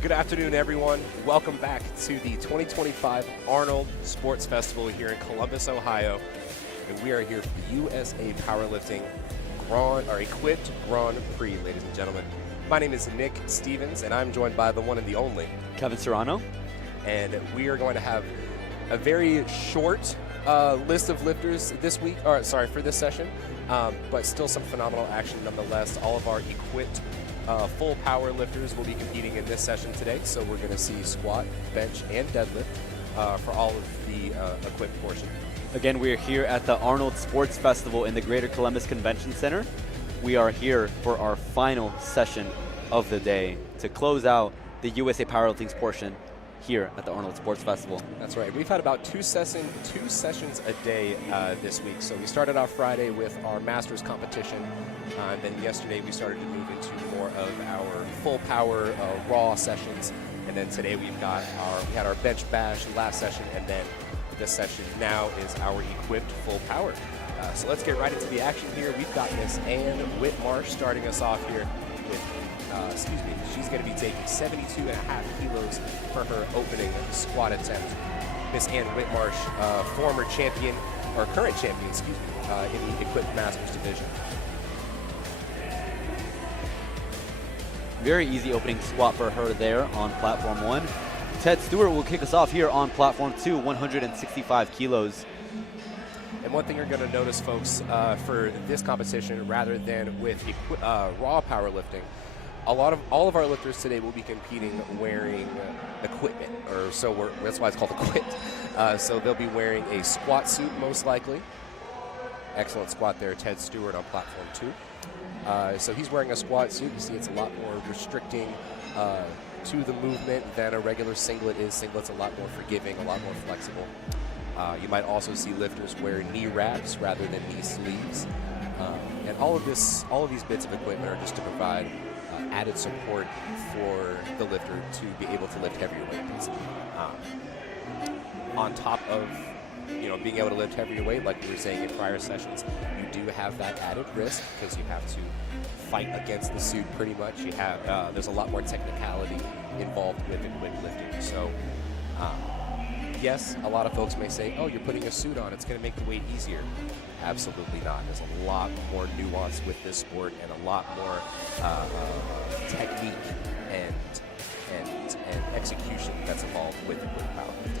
Good afternoon, everyone. Welcome back to the 2025 Arnold Sports Festival here in Columbus, Ohio. And we are here for the USA Powerlifting Equipped Grand Prix, ladies and gentlemen. My name is Nick Stevens, and I'm joined by the one and the only Kevin Serrano. And we are going to have a very short list of lifters this week, for this session, but still some phenomenal action nonetheless. All of our equipped full power lifters will be competing in this session today, so we're going to see squat, bench, and deadlift for all of the equipped portion. Again, we are here at the Arnold Sports Festival in the Greater Columbus Convention Center. We are here for our final session of the day to close out the USA Powerlifting portion here at the Arnold Sports Festival. That's right. We've had about two sessions a day this week. So we started off Friday with our Masters competition, and then yesterday we started to move into more of our full power raw sessions, and then today we had our bench bash last session, and then this session now is our equipped full power. So let's get right into the action here. We've got Miss Ann Whitmarsh starting us off here with she's going to be taking 72.5 kilos for her opening squat attempt. Miss Ann Whitmarsh, former champion, or current champion, in the equipped masters division. Very easy opening squat for her there on platform 1. Ted Stewart will kick us off here on platform 2, 165 kilos. And one thing you're going to notice, folks, for this competition, rather than with raw powerlifting, all of our lifters today will be competing wearing equipment, that's why it's called equipped. So they'll be wearing a squat suit, most likely. Excellent squat there, Ted Stewart on platform 2. So he's wearing a squat suit. You see it's a lot more restricting to the movement than a regular singlet is. Singlet's a lot more forgiving, a lot more flexible. You might also see lifters wear knee wraps rather than knee sleeves. And all of these bits of equipment are just to provide added support for the lifter to be able to lift heavier weights. On top of being able to lift heavier weight, like we were saying in prior sessions, you do have that added risk because you have to fight against the suit pretty much. There's a lot more technicality involved with equipped lifting. So yes, a lot of folks may say, oh, you're putting a suit on, it's going to make the weight easier. Absolutely not. There's a lot more nuance with this sport and a lot more technique and execution that's involved with powerlifting.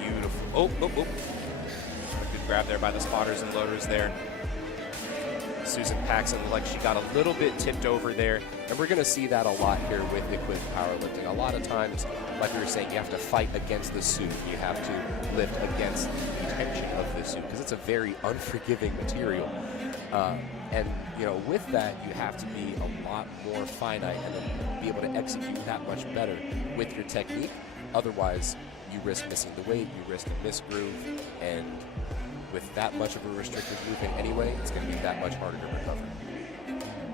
Beautiful. Oh. Good grab there by the spotters and loaders there. Susan Paxson, like she got a little bit tipped over there, and we're going to see that a lot here with equipped powerlifting. A lot of times, like we were saying, you have to fight against the suit. You have to lift against the tension of the suit because it's a very unforgiving material. And with that, you have to be a lot more finite and be able to execute that much better with your technique. Otherwise, you risk missing the weight, you risk a misgroove, and with that much of a restricted movement anyway, it's going to be that much harder to recover.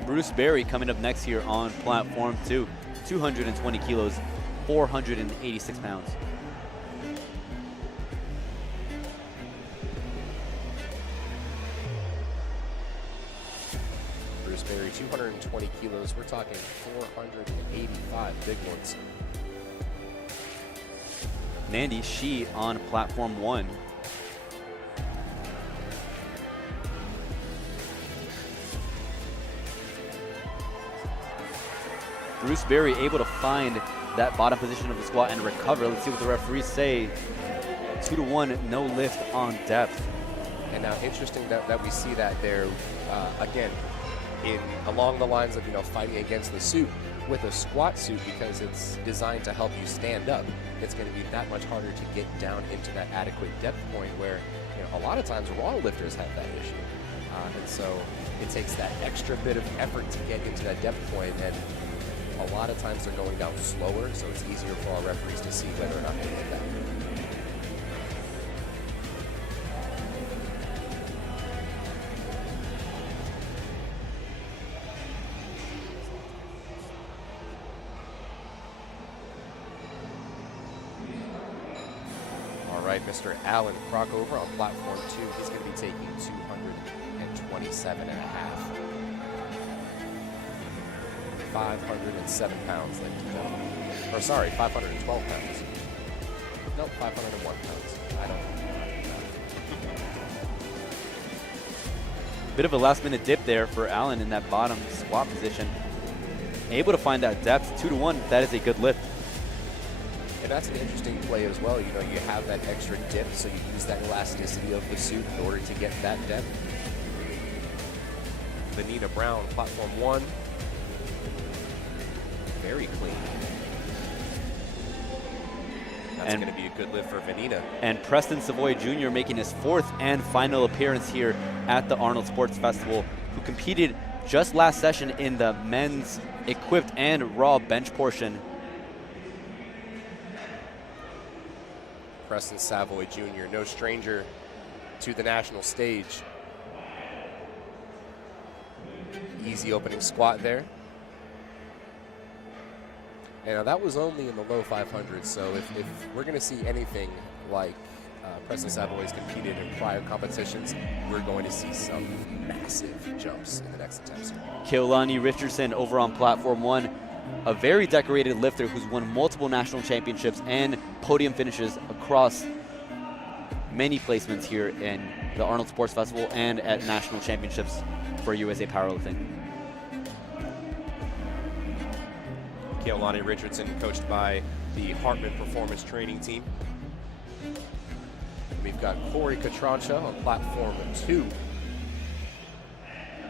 Bruce Berry coming up next here on platform 2, 220 kilos, 486 pounds. Bruce Berry, 220 kilos. We're talking 485 big ones. Nandi Shi on platform 1. Bruce Berry able to find that bottom position of the squat and recover. Let's see what the referees say. 2-to-1, no lift on depth. And now interesting that we see that there, again, along the lines of fighting against the suit with a squat suit, because it's designed to help you stand up. It's going to be that much harder to get down into that adequate depth point where a lot of times raw lifters have that issue. And so it takes that extra bit of effort to get into that depth point, and a lot of times they're going down slower, so it's easier for our referees to see whether or not they hit that. All right, Mr. Alan Crockover on platform 2. He's going to be taking 220 527 and a half. 507 pounds, ladies and gentlemen. Or sorry, 512 pounds. Nope, 501 pounds. I don't know. Bit of a last-minute dip there for Allen in that bottom squat position. Able to find that depth, 2-to-1. That is a good lift. And that's an interesting play as well. You know, you have that extra dip, so you use that elasticity of the suit in order to get that depth. Vanina Brown, platform 1. Very clean. That's going to be a good lift for Vanina. And Preston Savoy Jr. making his 4th and final appearance here at the Arnold Sports Festival, who competed just last session in the men's equipped and raw bench portion. Preston Savoy Jr., no stranger to the national stage. Easy opening squat there. And that was only in the low 500s, so if we're going to see anything like Preston Savoy's competed in prior competitions, we're going to see some massive jumps in the next attempts. Keolani Richardson over on platform 1, a very decorated lifter who's won multiple national championships and podium finishes across many placements here in the Arnold Sports Festival and at national championships for USA Powerlifting. Keolani Richardson, coached by the Hartman Performance Training Team. We've got Corey Catrancha on platform 2,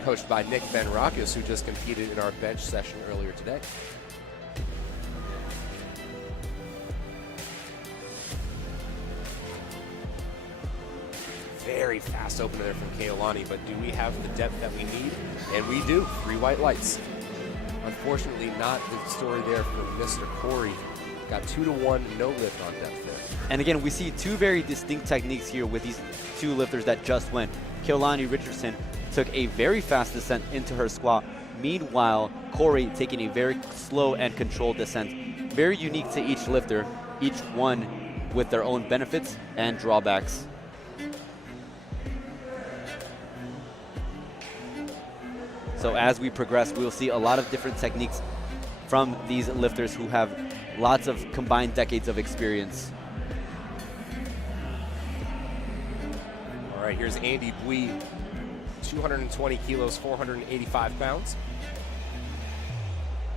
coached by Nick Benrakis, who just competed in our bench session earlier today. Very fast opener there from Keolani, but do we have the depth that we need? And we do. 3 white lights. Unfortunately, not the story there for Mr. Corey. Got 2-to-1, no lift on depth there. And again, we see 2 very distinct techniques here with these 2 lifters that just went. Keolani Richardson took a very fast descent into her squat. Meanwhile, Corey taking a very slow and controlled descent. Very unique to each lifter, each one with their own benefits and drawbacks. So as we progress, we'll see a lot of different techniques from these lifters who have lots of combined decades of experience. All right, here's Andy Bui, 220 kilos, 485 pounds.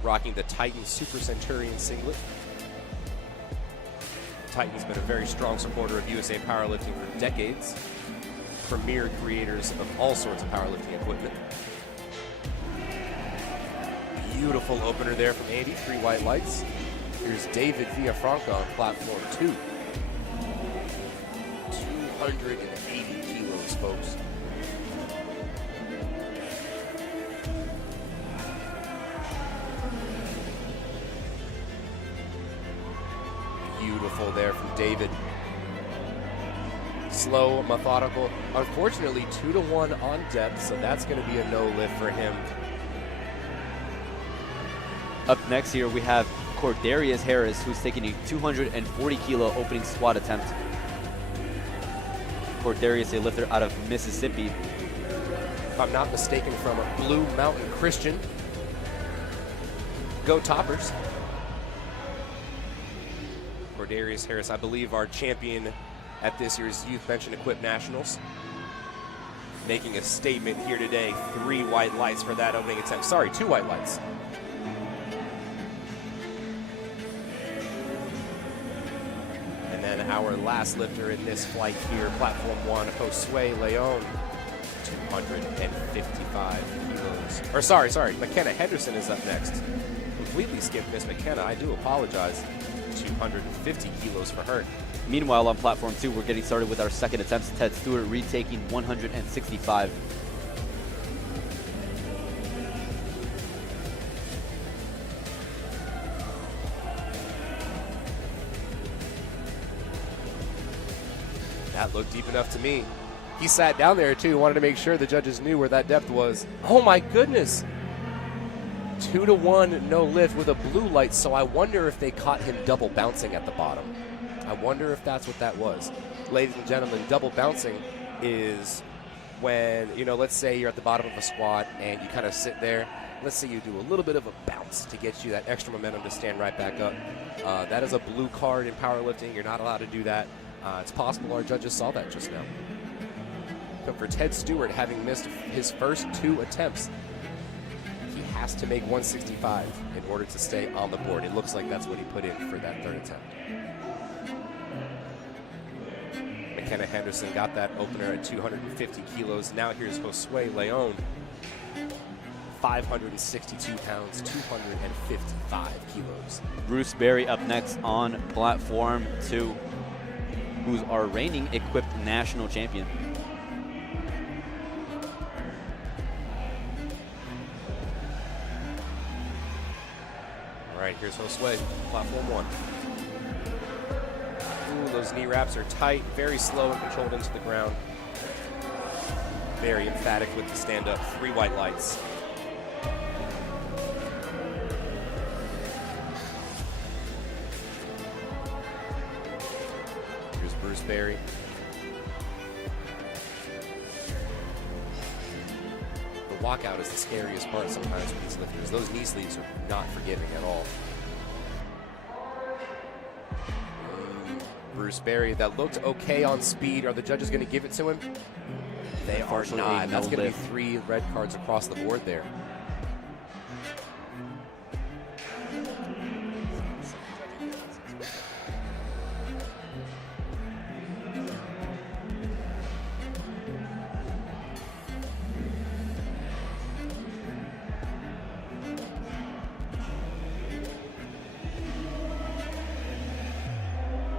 Rocking the Titan Super Centurion singlet. Titan's been a very strong supporter of USA Powerlifting for decades. Premier creators of all sorts of powerlifting equipment. Beautiful opener there from Andy, 3 white lights. Here's David Villafranca on platform 2. 280 kilos, folks. Beautiful there from David. Slow, methodical. Unfortunately, 2-to-1 on depth, so that's going to be a no lift for him. Up next here, we have Cordarius Harris, who's taking a 240 kilo opening squat attempt. Cordarius, a lifter out of Mississippi. If I'm not mistaken, from Blue Mountain Christian. Go Toppers. Cordarius Harris, I believe, our champion at this year's Youth Bench and Equip Nationals. Making a statement here today. 3 white lights for that opening attempt. Sorry, 2 white lights. And then our last lifter in this flight here, platform 1, Josue Leon, 255 kilos. Or sorry, McKenna Henderson is up next. Completely skipped Miss McKenna, I do apologize. 250 kilos for her. Meanwhile, on platform 2, we're getting started with our second attempts. Ted Stewart retaking 165. That looked deep enough to me. He sat down there too, wanted to make sure the judges knew where that depth was. Oh my goodness. 2-to-1 no lift with a blue light, so I wonder if they caught him double bouncing at the bottom. I wonder if that's what that was. Ladies and gentlemen, double bouncing is when, you know, let's say you're at the bottom of a squat and you kind of sit there. Let's say you do a little bit of a bounce to get you that extra momentum to stand right back up. That is a blue card in powerlifting. You're not allowed to do that. It's possible our judges saw that just now. But for Ted Stewart, having missed his first 2 attempts, he has to make 165 in order to stay on the board. It looks like that's what he put in for that 3rd attempt. McKenna Henderson got that opener at 250 kilos. Now here's Josue Leon, 562 pounds, 255 kilos. Bruce Berry up next on platform 2, who's our reigning equipped national champion. All right, here's Josue, platform 1. Ooh, those knee wraps are tight, very slow and controlled into the ground. Very emphatic with the stand-up, 3 white lights. Here's Bruce Berry. The walkout is the scariest part sometimes with these lifters. Those knee sleeves are not forgiving at all. Bruce Berry, that looked okay on speed. Are the judges going to give it to him? They are not. That's going to be 3 red cards across the board there.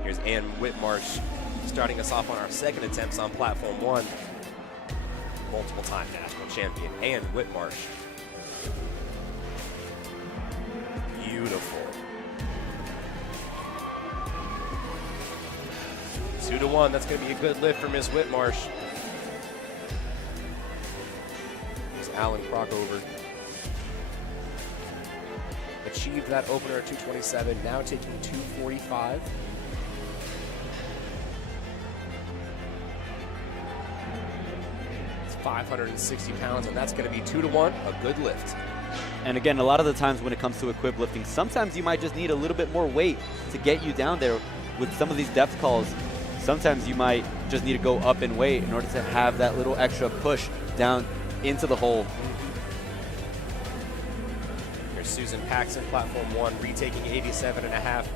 Here's Ann Whitmarsh starting us off on our 2nd attempts on platform 1. Multiple-time national champion, Ann Whitmarsh. Beautiful. 2-1, that's going to be a good lift for Miss Whitmarsh. Here's Alan Crockover. Achieved that opener at 227, now taking 245. It's 560 pounds, and that's going to be 2-1, a good lift. And again, a lot of the times when it comes to equip lifting, sometimes you might just need a little bit more weight to get you down there. With some of these depth calls, sometimes you might just need to go up in weight in order to have that little extra push down into the hole. Here's Susan Paxson, platform 1, retaking 87.5.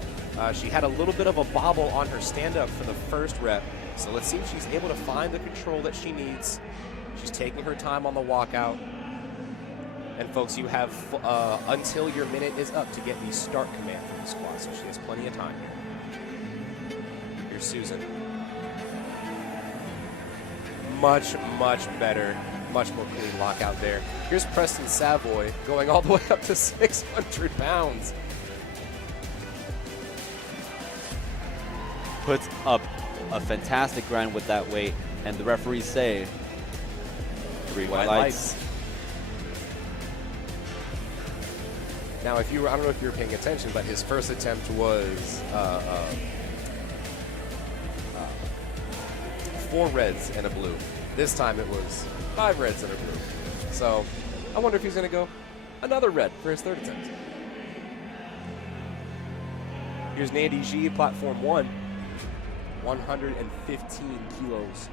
She had a little bit of a bobble on her stand-up for the first rep, so let's see if she's able to find the control that she needs. She's taking her time on the walkout. And folks, you have until your minute is up to get the start command from the squat, so she has plenty of time here. Here's Susan. Much, much better, much more clean lockout there. Here's Preston Savoy going all the way up to 600 pounds. Puts up a fantastic grind with that weight, and the referees say 3 white lights. Now, if you were, I don't know if you were paying attention, but his first attempt was 4 reds and a blue. This time it was 5 reds and a blue. So I wonder if he's going to go another red for his 3rd attempt. Here's Nandy G, platform 1, 115 kilos.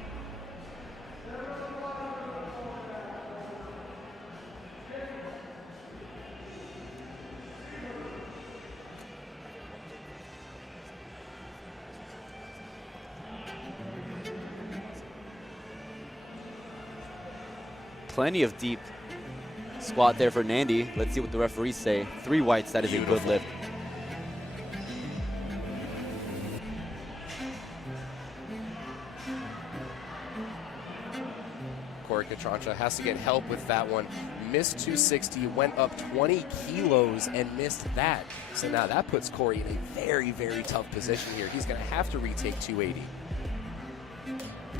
Plenty of deep squat there for Nandy. Let's see what the referees say. 3 whites, that is Beautiful. A good lift. Corey Catrancha has to get help with that one. Missed 260, went up 20 kilos and missed that. So now that puts Corey in a very, very tough position here. He's going to have to retake 280.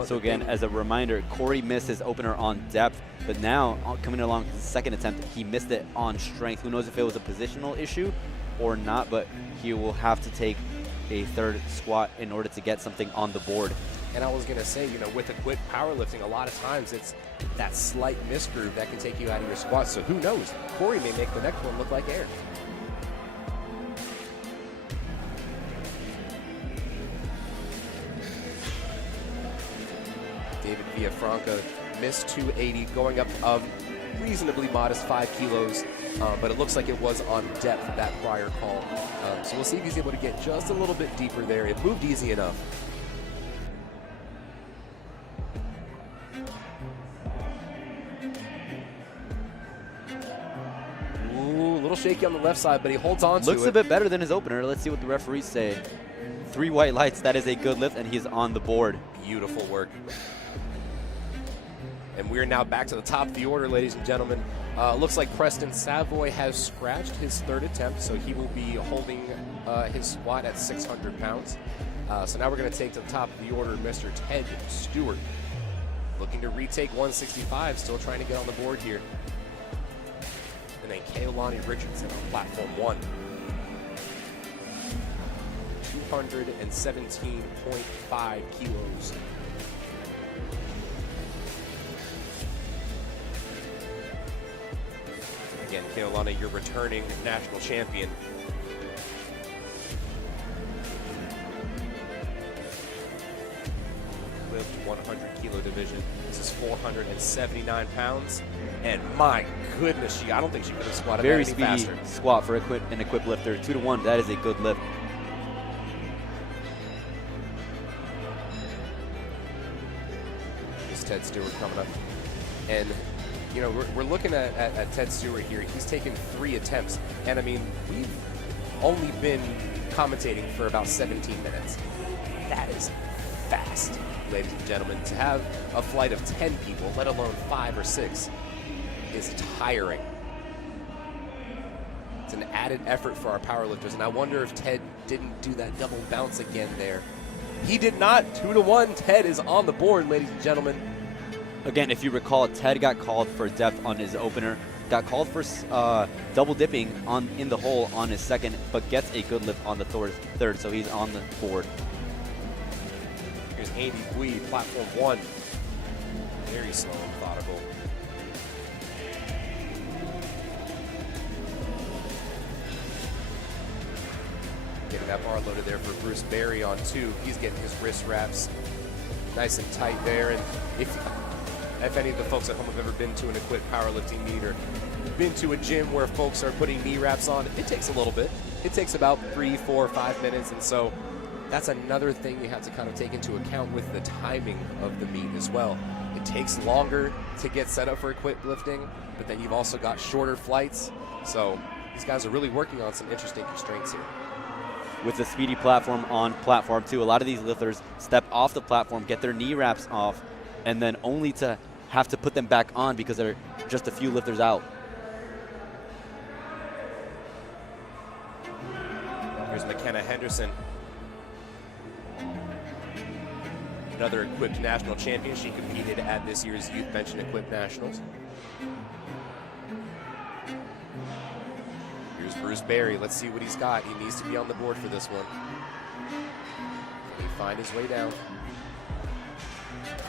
So again, as a reminder, Corey missed his opener on depth, but now coming along his 2nd attempt, he missed it on strength. Who knows if it was a positional issue or not, but he will have to take a 3rd squat in order to get something on the board. And I was going to say, you know, with equipped powerlifting, a lot of times it's that slight misgroove that can take you out of your squat. So who knows? Corey may make the next one look like air. David Villafranca missed 280, going up a reasonably modest 5 kilos, but it looks like it was on depth, that prior call. So we'll see if he's able to get just a little bit deeper there. It moved easy enough. Ooh, a little shaky on the left side, but he holds on to it. Looks a bit better than his opener. Let's see what the referees say. 3 white lights, that is a good lift, and he's on the board. Beautiful work. And we're now back to the top of the order, ladies and gentlemen. Looks like Preston Savoy has scratched his 3rd attempt, so he will be holding his squat at 600 pounds. So now we're going to take to the top of the order Mr. Ted Stewart. Looking to retake 165, still trying to get on the board here. And then Kaolani Richardson on platform 1. 217.5 kilos. Again, Kaolani, your returning national champion. Lift 100 kilo division. This is 479 pounds. And my goodness, I don't think she could have squatted Very that any speedy faster. squat for an equipped lifter. 2 to 1, that is a good lift. Here's Ted Stewart coming up. And you know, we're looking at Ted Stewart here. He's taken 3 attempts. And I mean, we've only been commentating for about 17 minutes. That is fast, ladies and gentlemen. To have a flight of 10 people, let alone 5 or 6, is tiring. It's an added effort for our powerlifters. And I wonder if Ted didn't do that double bounce again there. He did not. 2 to 1. Ted is on the board, ladies and gentlemen. Again, if you recall, Ted got called for depth on his opener, got called for double dipping in the hole on his 2nd, but gets a good lift on the 3rd, so he's on the board. Here's Andy Bui, platform 1. Very slow and methodical. Getting that bar loaded there for Bruce Berry on 2. He's getting his wrist wraps nice and tight there. And if any of the folks at home have ever been to an equipped powerlifting meet or been to a gym where folks are putting knee wraps on, it takes a little bit. It takes about 3, 4, 5 minutes, and so that's another thing you have to kind of take into account with the timing of the meet as well. It takes longer to get set up for equipped lifting, but then you've also got shorter flights, so these guys are really working on some interesting constraints here. With the speedy platform on platform 2, a lot of these lifters step off the platform, get their knee wraps off, and then only to have to put them back on because they're just a few lifters out. Here's McKenna Henderson, another equipped national champion. She competed at this year's Youth Bench and Equipped Nationals. Here's Bruce Berry. Let's see what he's got. He needs to be on the board for this one. Can he find his way down?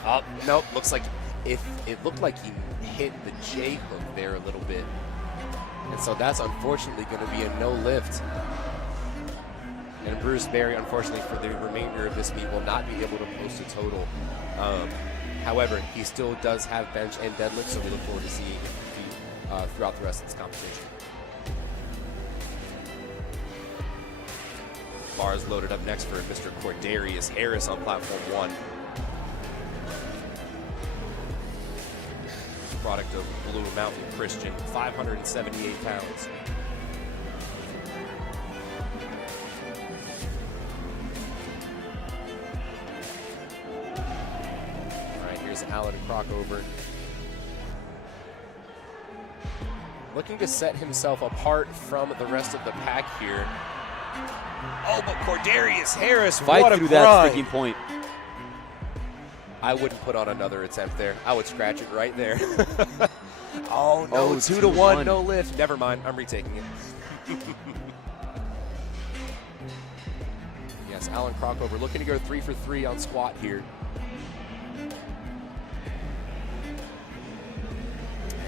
Oh, nope. Looks like it looked like he hit the J hook there a little bit. And so that's unfortunately going to be a no lift. And Bruce Berry, unfortunately, for the remainder of this meet, will not be able to post a total. However, he still does have bench and deadlift, so we look forward to seeing him throughout the rest of this competition. Bars loaded up next for Mr. Cordarius Harris on platform 1. Product of Blue Mountain Christian, 578 pounds. All right, here's Alan Crockover. Looking to set himself apart from the rest of the pack here. Oh, but Cordarius Harris, Fight what a through grind. that sticking point. I wouldn't put on another attempt there. I would scratch it right there. Oh, no, Oh, 2 to 1, 2-1. no lift. Never mind, I'm retaking it. Yes, It's Alan Crockover looking to go 3 for 3 on squat here.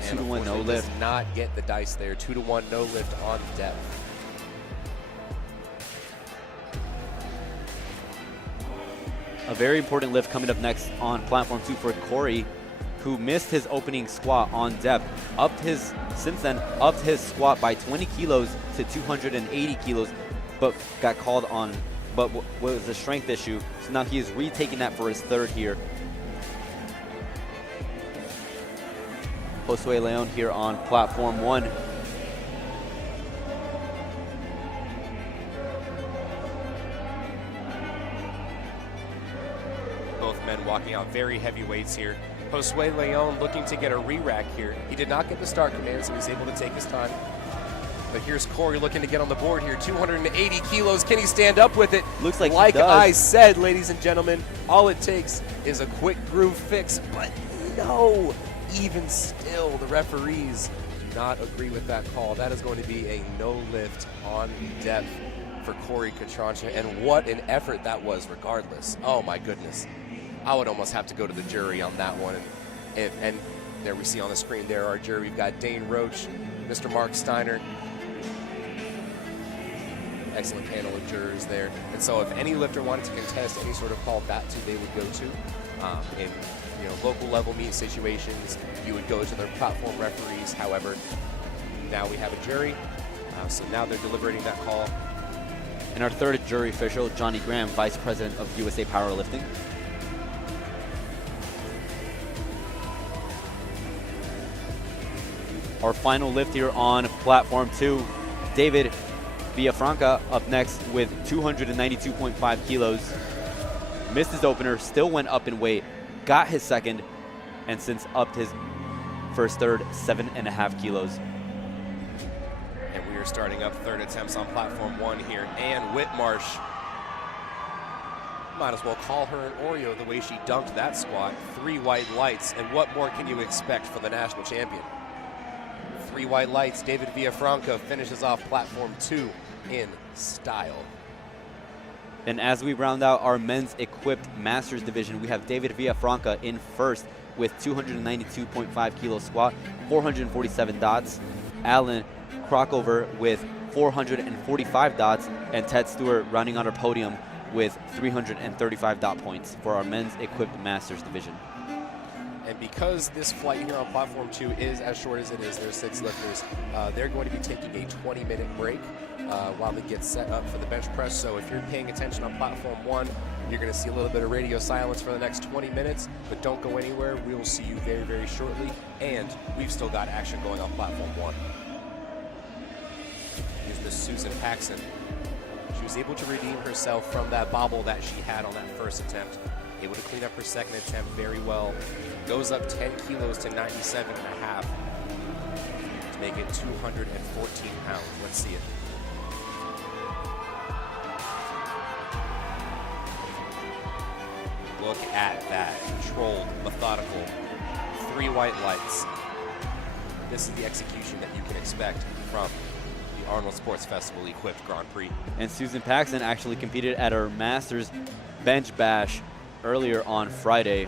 And 2-to-1 no unfortunately lift. does not get the dice there. 2-to-1 no lift on depth. A very important lift coming up next on platform 2 for Corey, who missed his opening squat on depth. Since then, upped his squat by 20 kilos to 280 kilos, but got called on, but was a strength issue. So now he is retaking that for his third here. Josue Leon here on platform 1. Both men walking out very heavy weights here. Josue Leon looking to get a re-rack here. He did not get the start command, so he's able to take his time. But here's Corey looking to get on the board here. 280 kilos. Can he stand up with it? Looks like Like he does. I said, ladies and gentlemen, all it takes is a quick groove fix. But no, even still, the referees do not agree with that call. That is going to be a no lift on depth for Corey Katrancha. And what an effort that was regardless. Oh my goodness. I would almost have to go to the jury on that one. And there we see on the screen there our jury. We've got Dane Roach, Mr. Mark Steiner. Excellent panel of jurors there. And so if any lifter wanted to contest any sort of call, that's who they would go to. In local level meet situations, you would go to their platform referees. However, now we have a jury. So now they're deliberating that call. And our third jury official, Johnny Graham, Vice President of USA Powerlifting. Our final lift here on platform 2, David Villafranca up next with 292.5 kilos. Missed his opener, still went up in weight, got his second, and since upped his first third, 7.5 kilos. And we are starting up third attempts on platform 1 here. Ann Whitmarsh. Might as well call her an Oreo the way she dunked that squat. 3 white lights, and what more can you expect for the national champion? 3 white lights. David Villafranca finishes off platform 2 in style. And as we round out our men's equipped masters division, we have David Villafranca in first with 292.5 kilo squat, 447 dots. Alan Crockover with 445 dots, and Ted Stewart rounding on our podium with 335 dot points for our men's equipped masters division. And because this flight here on platform 2 is as short as it is, there's 6 lifters, they're going to be taking a 20-minute break while they get set up for the bench press. So if you're paying attention on platform 1, you're going to see a little bit of radio silence for the next 20 minutes, but don't go anywhere. We will see you very, very shortly. And we've still got action going on platform 1. Here's Miss Susan Paxson. She was able to redeem herself from that bobble that she had on that first attempt. Able to clean up her second attempt very well. Goes up 10 kilos to 97.5 to make it 214 pounds. Let's see it. Look at that controlled, methodical, 3 white lights. This is the execution that you can expect from the Arnold Sports Festival equipped Grand Prix. And Susan Paxson actually competed at our Masters Bench Bash earlier on Friday.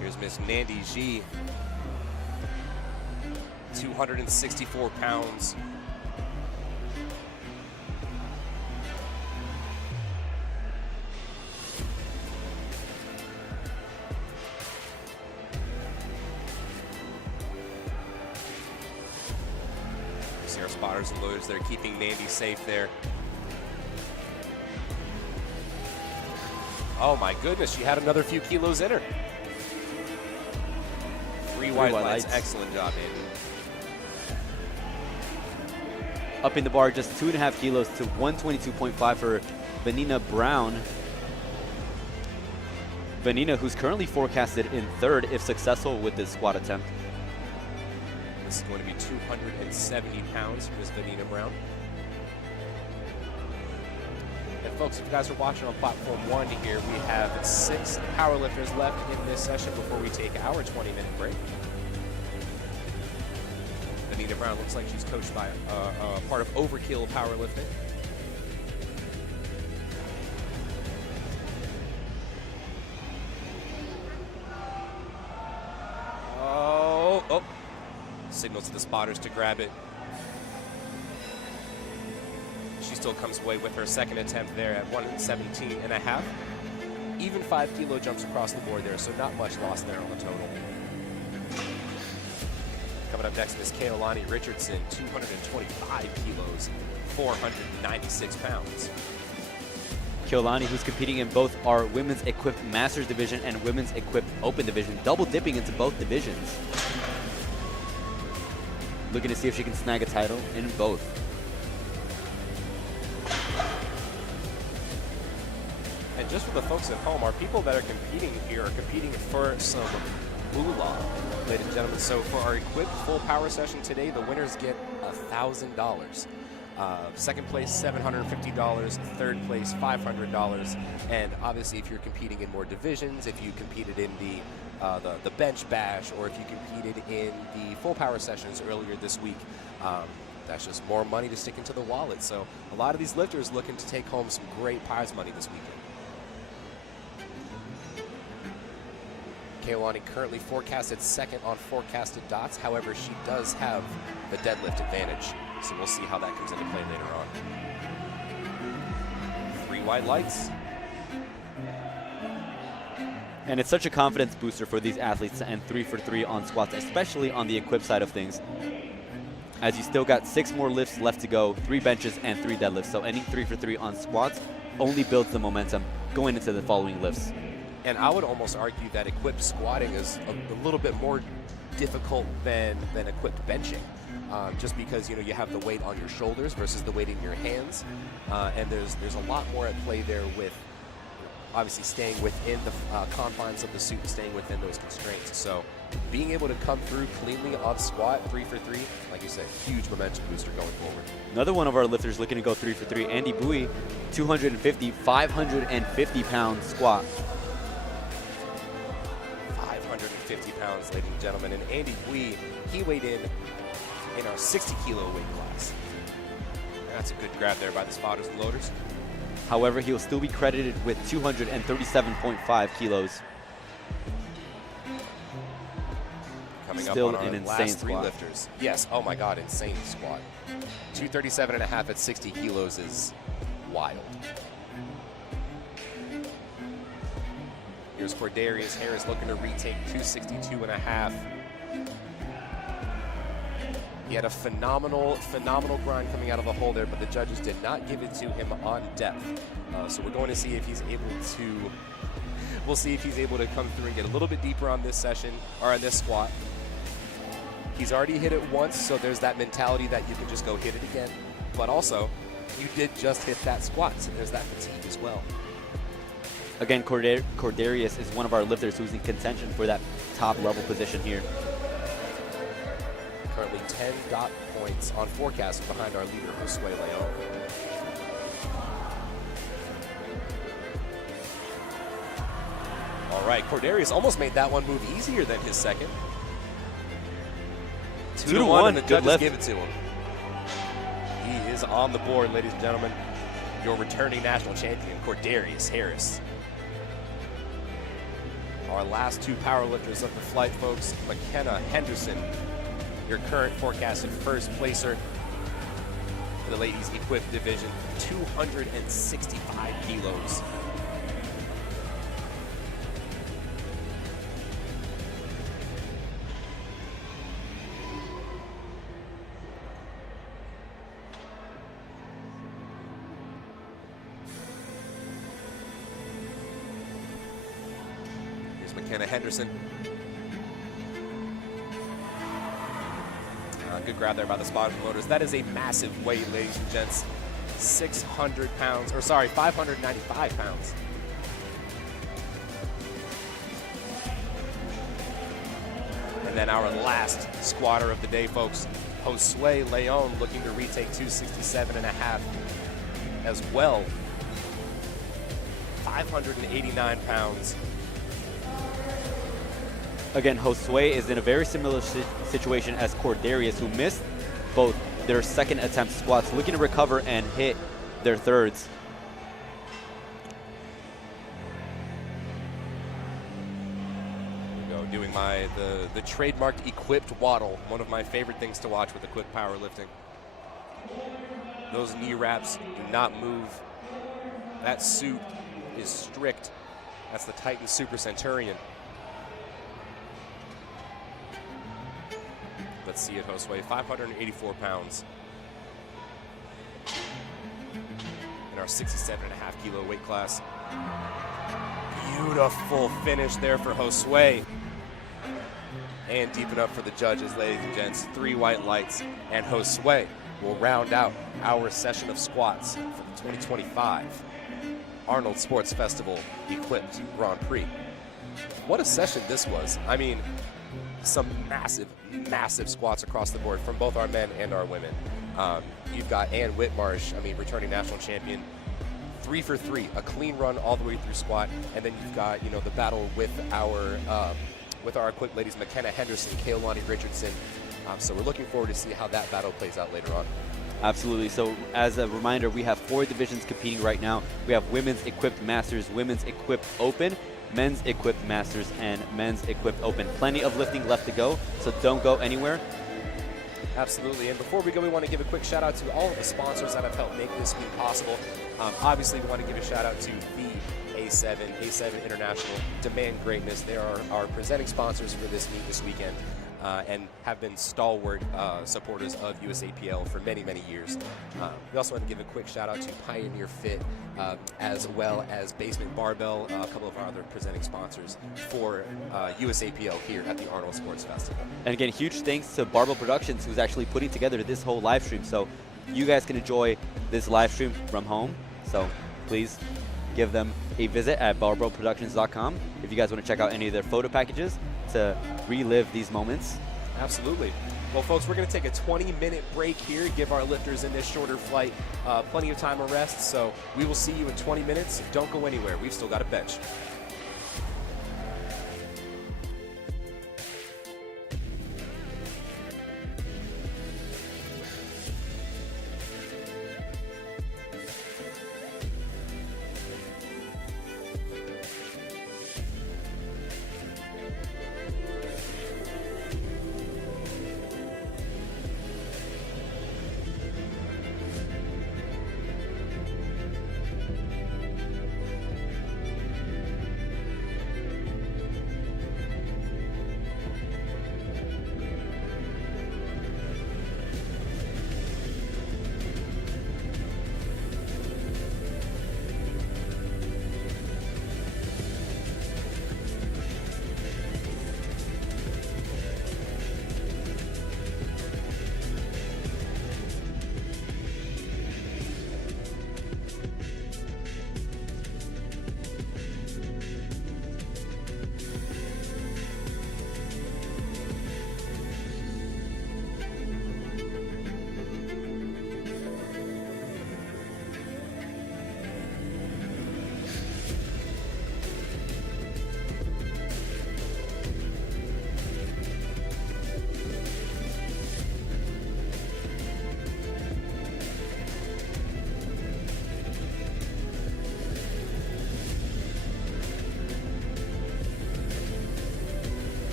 Here's Miss Nandi G, 264 pounds. See our spotters and loaders there keeping Nandi safe there. Oh my goodness, she had another few kilos in her. 3 white lights. Excellent job, Andy. Upping the bar just 2.5 kilos to 122.5 for Vanina Brown. Vanina, who's currently forecasted in third if successful with this squat attempt. This is going to be 270 pounds for Miss Vanina Brown. And folks, if you guys are watching on platform 1 here, we have 6 powerlifters left in this session before we take our 20-minute break. Anita Brown looks like she's coached by part of Overkill Powerlifting. Oh. Signals to the spotters to grab it. She still comes away with her second attempt there at 117.5. Even 5 kilo jumps across the board there, so not much loss there on the total. Coming up next is Keolani Richardson, 225 kilos, 496 pounds. Keolani, who's competing in both our women's equipped masters division and women's equipped open division, double dipping into both divisions. Looking to see if she can snag a title in both. And just for the folks at home, our people that are competing here are competing for some moolah, ladies and gentlemen. So for our equipped full power session today, the winners get $1,000. Second place, $750. Third place, $500. And obviously, if you're competing in more divisions, if you competed in the bench bash, or if you competed in the full power sessions earlier this week, that's just more money to stick into the wallet. So a lot of these lifters looking to take home some great prize money this weekend. Keolani currently forecasted second on forecasted dots. However, she does have the deadlift advantage. So we'll see how that comes into play later on. 3 white lights. And it's such a confidence booster for these athletes to end 3 for 3 on squats, especially on the equipped side of things. As you still got 6 more lifts left to go, 3 benches and 3 deadlifts. So ending 3 for 3 on squats only builds the momentum going into the following lifts. And I would almost argue that equipped squatting is a little bit more difficult than equipped benching, just because you have the weight on your shoulders versus the weight in your hands, and there's a lot more at play there with obviously staying within the confines of the suit and staying within those constraints. So being able to come through cleanly off squat 3 for 3, like you said, huge momentum booster going forward. Another one of our lifters looking to go 3 for 3, Andy Bowie, 550 pound squat. 550 pounds, ladies and gentlemen. And Andy Bowie, he weighed in our 60 kilo weight class. That's a good grab there by the spotters and loaders. However, he'll still be credited with 237.5 kilos. Coming Still up on an our insane last 3 squat. lifters. Yes, oh my God, insane squat. 237.5 at 60 kilos is wild. Here's Cordarius Harris looking to retake 262.5. He had a phenomenal grind coming out of the hole there, but the judges did not give it to him on depth. So we're going to see if he's able to, we'll see if he's able to come through and get a little bit deeper on this session, or on this squat. He's already hit it once, so there's that mentality that you can just go hit it again. But also, you did just hit that squat, so there's that fatigue as well. Again, Cordarius is one of our lifters who's in contention for that top level position here. Currently 10 dot points on forecast behind our leader, Josue Leon. All right, Cordarius almost made that one move easier than his second. 2 to 1, and the judges give it to him. He is on the board, ladies and gentlemen. Your returning national champion, Cordarius Harris. Our last 2 powerlifters of the flight, folks. McKenna Henderson, your current forecasted first placer for the ladies equipped division, 265 kilos. Here's McKenna Henderson. Good grab there by the spotters and loaders. That is a massive weight, ladies and gents. 595 pounds. And then our last squatter of the day, folks, Josue Leon looking to retake 267.5 as well. 589 pounds. Again, Josue is in a very similar situation as Cordarius, who missed both their second attempt squats, looking to recover and hit their thirds. Doing the trademarked equipped waddle, one of my favorite things to watch with equipped powerlifting. Those knee wraps do not move. That suit is strict. That's the Titan Super Centurion. Let's see it, Josue, 584 pounds. In our 67.5 kilo weight class. Beautiful finish there for Josue. And deep enough for the judges, ladies and gents. 3 white lights, and Josue will round out our session of squats for the 2025 Arnold Sports Festival Equipped Grand Prix. What a session this was. I mean, some massive, massive squats across the board from both our men and our women. You've got Ann Whitmarsh, returning national champion, 3 for 3, a clean run all the way through squat, and then you've got, the battle with our equipped ladies, McKenna Henderson, Kaylani Richardson. So we're looking forward to see how that battle plays out later on. Absolutely. So as a reminder, we have 4 divisions competing right now. We have Women's Equipped Masters, Women's Equipped Open, Men's Equipped Masters, and Men's Equipped Open. Plenty of lifting left to go, so don't go anywhere. Absolutely. And before we go, we want to give a quick shout out to all of the sponsors that have helped make this meet possible. Obviously, we want to give a shout out to the A7 International, Demand Greatness. They are our presenting sponsors for this meet this weekend, and have been stalwart supporters of USAPL for many, many years. We also want to give a quick shout out to Pioneer Fit, as well as Basement Barbell, a couple of our other presenting sponsors for USAPL here at the Arnold Sports Festival. And again, huge thanks to Barbell Productions, who's actually putting together this whole live stream. So you guys can enjoy this live stream from home. So please give them a visit at barbellproductions.com if you guys want to check out any of their photo packages to relive these moments. Absolutely. Well, folks, we're going to take a 20-minute break here, give our lifters in this shorter flight plenty of time to rest. So we will see you in 20 minutes. Don't go anywhere. We've still got a bench.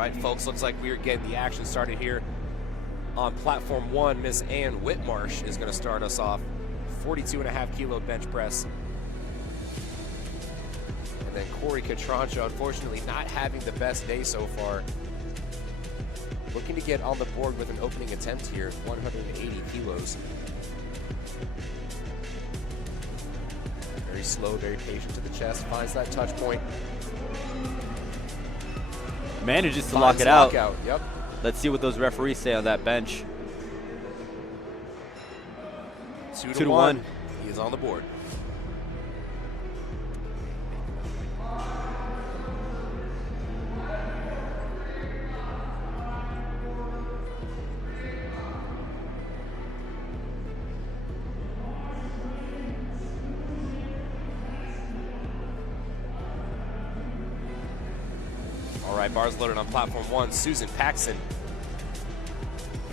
right, folks, looks like we're getting the action started here on platform 1. Miss Ann Whitmarsh is going to start us off. 42.5 kilo bench press. And then Corey Catrancha, unfortunately not having the best day so far. Looking to get on the board with an opening attempt here, 180 kilos. Very slow, very patient to the chest, finds that touch point. Manages to lock it out. Yep. Let's see what those referees say on that bench. 2 to 1. He is on the board. All right, bars loaded on platform 1. Susan Paxson,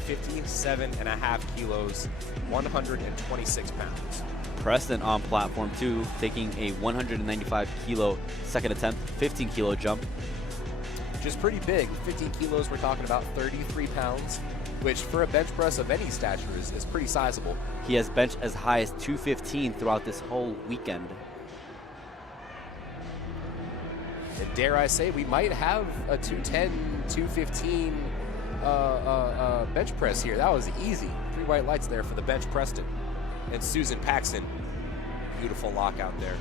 57.5 kilos, 126 pounds. Preston on platform 2, taking a 195 kilo second attempt, 15 kilo jump. Which is pretty big. 15 kilos, we're talking about 33 pounds, which for a bench press of any stature is pretty sizable. He has benched as high as 215 throughout this whole weekend. And dare I say, we might have a 210, 215 bench press here. That was easy. 3 white lights there for the bench Preston. And Susan Paxson, beautiful lockout there.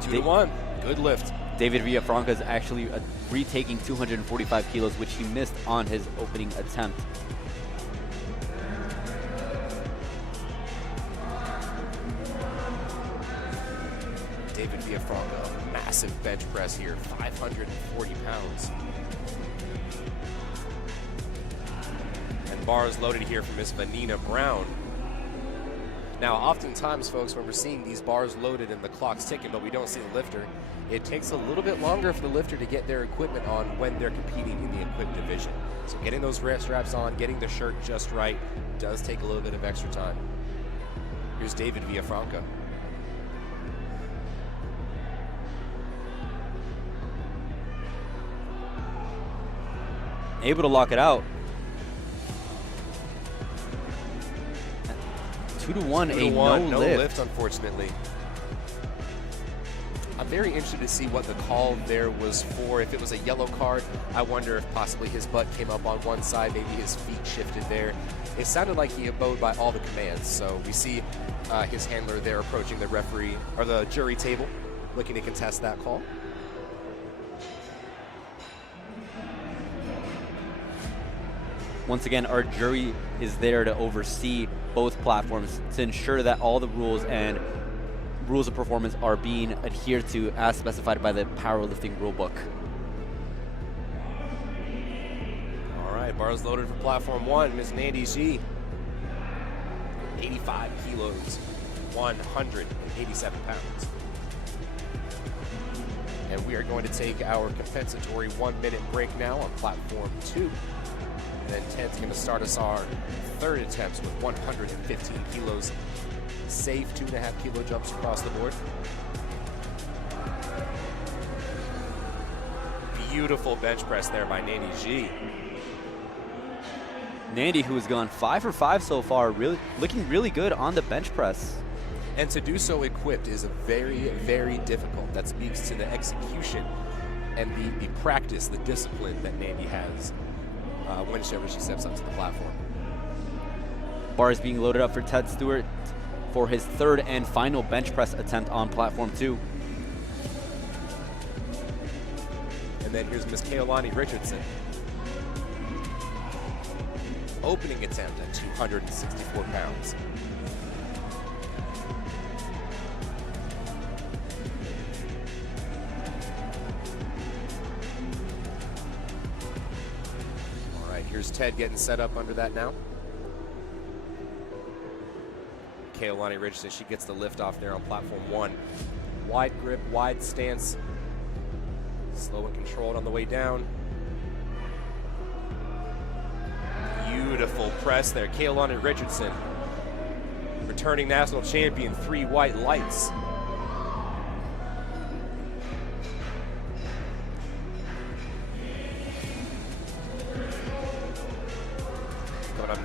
Two to 1, good lift. David Villafranca is actually retaking 245 kilos, which he missed on his opening attempt. David Villafranca, massive bench press here, 540 pounds. And bars loaded here for Miss Vanina Brown. Now, oftentimes, folks, when we're seeing these bars loaded and the clock's ticking, but we don't see the lifter, it takes a little bit longer for the lifter to get their equipment on when they're competing in the equipped division. So getting those wrist straps on, getting the shirt just right, does take a little bit of extra time. Here's David Villafranca. Able to lock it out. 2 to 1, no lift, unfortunately. I'm very interested to see what the call there was for. If it was a yellow card, I wonder if possibly his butt came up on one side, maybe his feet shifted there. It sounded like he abode by all the commands. So we see his handler there approaching the referee or the jury table, looking to contest that call. Once again, our jury is there to oversee both platforms to ensure that all the rules and rules of performance are being adhered to as specified by the powerlifting rulebook. All right, bars loaded for platform 1, Ms. Nandy G. 85 kilos, 187 pounds. And we are going to take our compensatory 1-minute break now on platform 2. And then Ted's going to start us our third attempts with 115 kilos. Safe 2.5 kilo jumps across the board. Beautiful bench press there by Nandy G. Nandy, who has gone 5 for 5 so far, looking really good on the bench press. And to do so equipped is very, very difficult. That speaks to the execution and the practice, the discipline that Nandy has whenever she steps up to the platform. Bar is being loaded up for Ted Stewart for his third and final bench press attempt on platform 2. And then here's Miss Kaolani Richardson. Opening attempt at 264 pounds. All right, here's Ted getting set up under that now. Kaolani Richardson, she gets the lift off there on platform 1. Wide grip, wide stance. Slow and controlled on the way down. Beautiful press there. Kaolani Richardson, returning national champion, 3 white lights.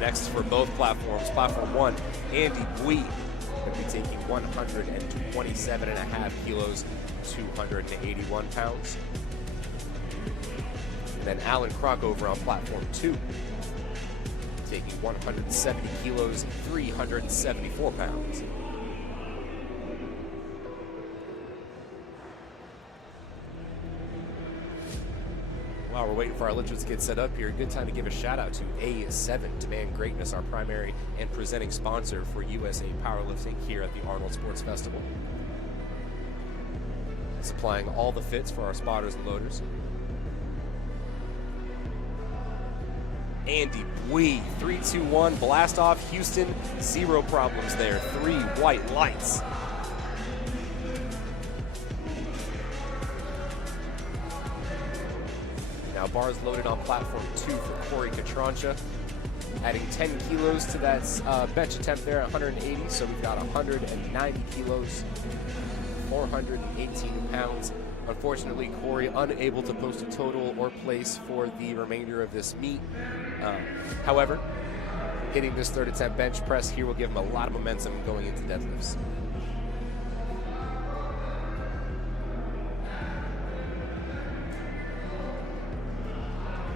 next for both platforms. Platform 1, Andy Bui will be taking 127.5 kilos, 281 pounds. And then Alan Crockover on platform 2, taking 170 kilos, 374 pounds. While we're waiting for our lifters to get set up here, good time to give a shout out to A7 Demand Greatness, our primary and presenting sponsor for USA Powerlifting here at the Arnold Sports Festival. Supplying all the fits for our spotters and loaders. Andy Bui, 3-2-1, blast off Houston, 0 problems there, 3 white lights. Now bars loaded on platform 2 for Corey Catroncha, adding 10 kilos to that bench attempt there at 180, so we've got 190 kilos, 418 pounds. Unfortunately, Corey unable to post a total or place for the remainder of this meet. However, hitting this third attempt bench press here will give him a lot of momentum going into deadlifts.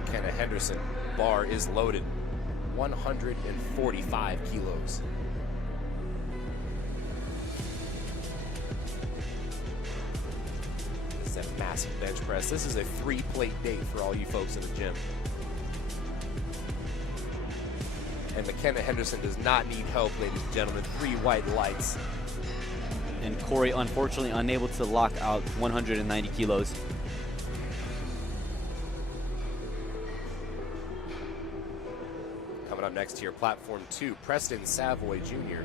Kenna Henderson, bar is loaded, 145 kilos. This is a massive bench press. This is a 3-plate day for all you folks in the gym. And McKenna Henderson does not need help, ladies and gentlemen. 3 white lights. And Corey, unfortunately, unable to lock out 190 kilos. Coming up next here, platform 2, Preston Savoy Jr.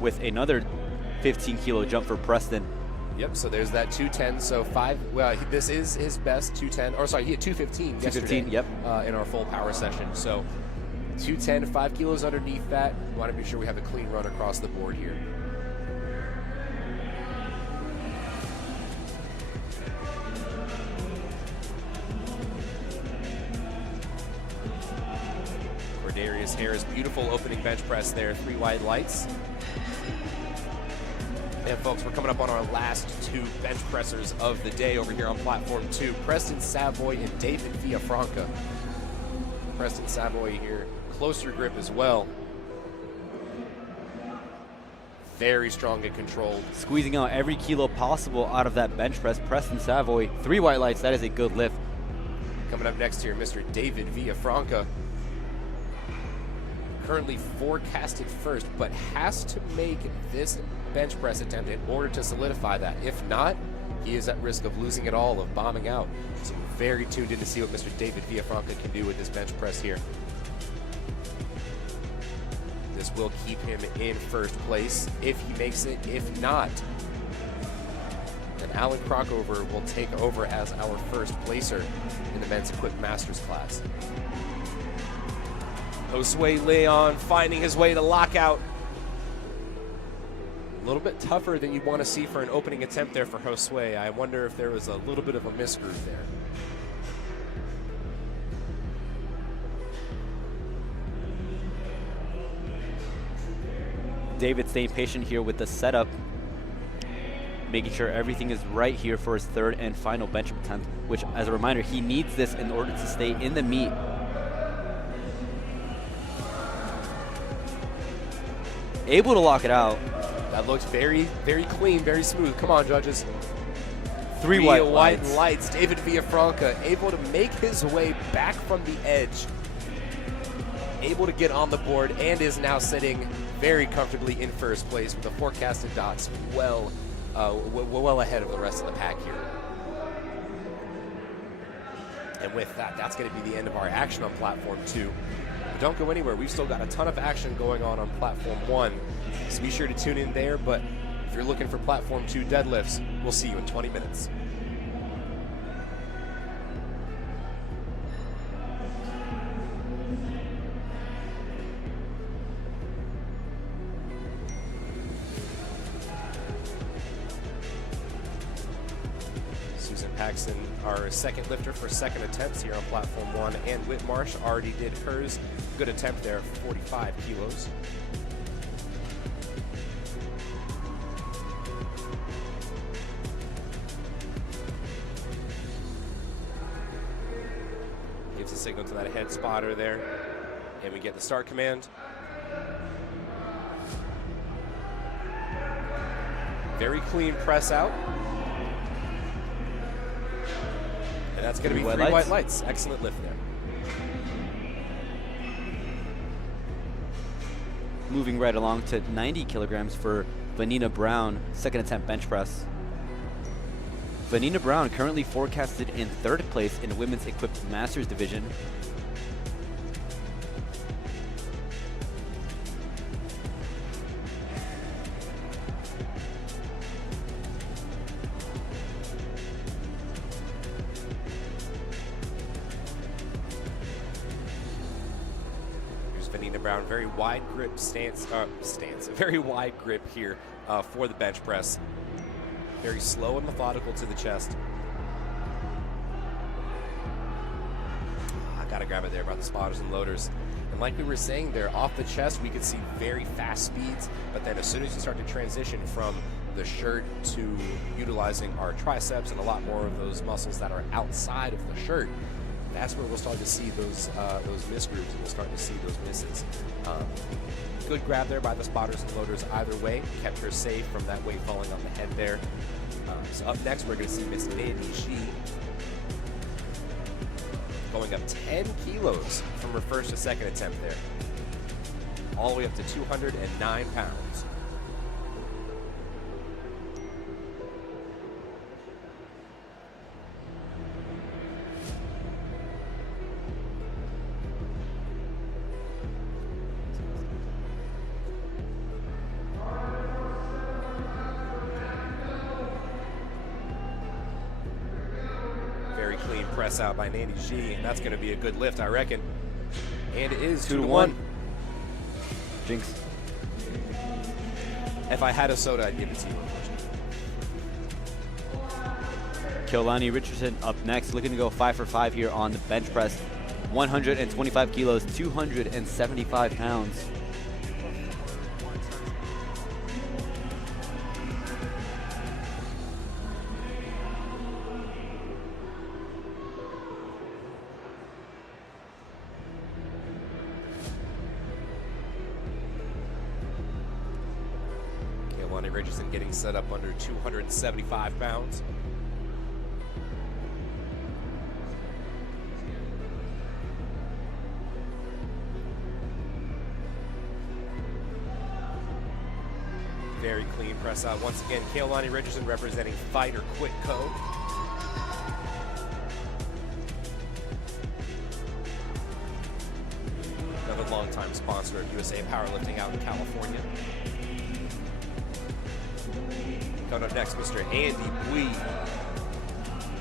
With another 15-kilo jump for Preston. Yep, so there's that 210. So 5, well, this is his best 210, or sorry, he had 215 yesterday. 215, yep. In our full power session. So 210, 5 kilos underneath that. We want to be sure we have a clean run across the board here. Cordarius Harris, beautiful opening bench press there, 3 wide lights. And folks, we're coming up on our last 2 bench pressers of the day over here on platform 2. Preston Savoy and David Villafranca. Preston Savoy here, closer grip as well. Very strong and controlled. Squeezing out every kilo possible out of that bench press. Preston Savoy, 3 white lights, that is a good lift. Coming up next here, Mr. David Villafranca. Currently forecasted first, but has to make this bench press attempt in order to solidify that. If not, he is at risk of losing it all, of bombing out. So we're very tuned in to see what Mr. David Villafranca can do with this bench press here. This will keep him in first place if he makes it. If not, then Alan Crockover will take over as our first placer in the men's equipped masters class. Josue Leon finding his way to lockout. A little bit tougher than you'd want to see for an opening attempt there for Josue. I wonder if there was a little bit of a misgroove there. David staying patient here with the setup, making sure everything is right here for his third and final bench attempt, which, as a reminder, he needs this in order to stay in the meet. Able to lock it out. That looks very, very clean, very smooth. Come on, judges. 3 white lights. David Villafranca able to make his way back from the edge. Able to get on the board and is now sitting very comfortably in first place with the forecasted dots well ahead of the rest of the pack here. And with that, that's going to be the end of our action on platform 2. But don't go anywhere. We've still got a ton of action going on platform 1. So be sure to tune in there. But if you're looking for platform 2 deadlifts, we'll see you in 20 minutes. Paxton, our second lifter for second attempts here on platform 1, and Whitmarsh already did hers. Good attempt there, 45 kilos. Gives a signal to that head spotter there, and we get the start command. Very clean press out. And that's going to be three white lights. Excellent lift there. Moving right along to 90 kilograms for Vanina Brown, second attempt bench press. Vanina Brown currently forecasted in third place in women's equipped masters division. Brown, very wide grip very wide grip here for the bench press. Very slow and methodical to the chest. I gotta grab it there about the spotters and loaders. And like we were saying there, off the chest, we could see very fast speeds, but then as soon as you start to transition from the shirt to utilizing our triceps and a lot more of those muscles that are outside of the shirt, that's where we'll start to see those misgrooves, and we'll start to see those misses. Good grab there by the spotters and loaders either way. Kept her safe from that weight falling on the head there. So up next, we're going to see Miss Nandy Shi going up 10 kilos from her first to second attempt there. All the way up to 209 pounds. Clean press out by Nandy Shi, and that's going to be a good lift, I reckon. And it is 2-1. Jinx. If I had a soda, I'd give it to you. Keolani Richardson up next, looking to go 5 for 5 here on the bench press. 125 kilos, 275 pounds. Richardson getting set up under 275 pounds. Very clean press out. Once again, Keolani Richardson representing Fight or Quit Co. Another longtime sponsor of USA Powerlifting out in California. Coming up next, Mr. Andy Bui.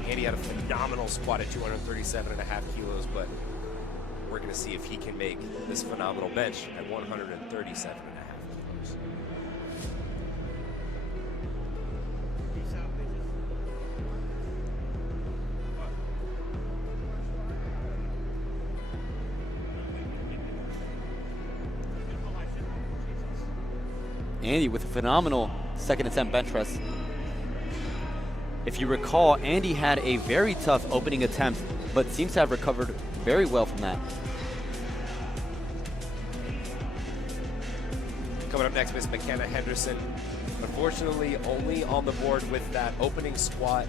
Andy had a phenomenal squat at 237.5 kilos, but we're going to see if he can make this phenomenal bench at 137.5 kilos. Andy with a phenomenal second attempt bench press. If you recall, Andy had a very tough opening attempt, but seems to have recovered very well from that. Coming up next, Miss McKenna Henderson. Unfortunately, only on the board with that opening squat.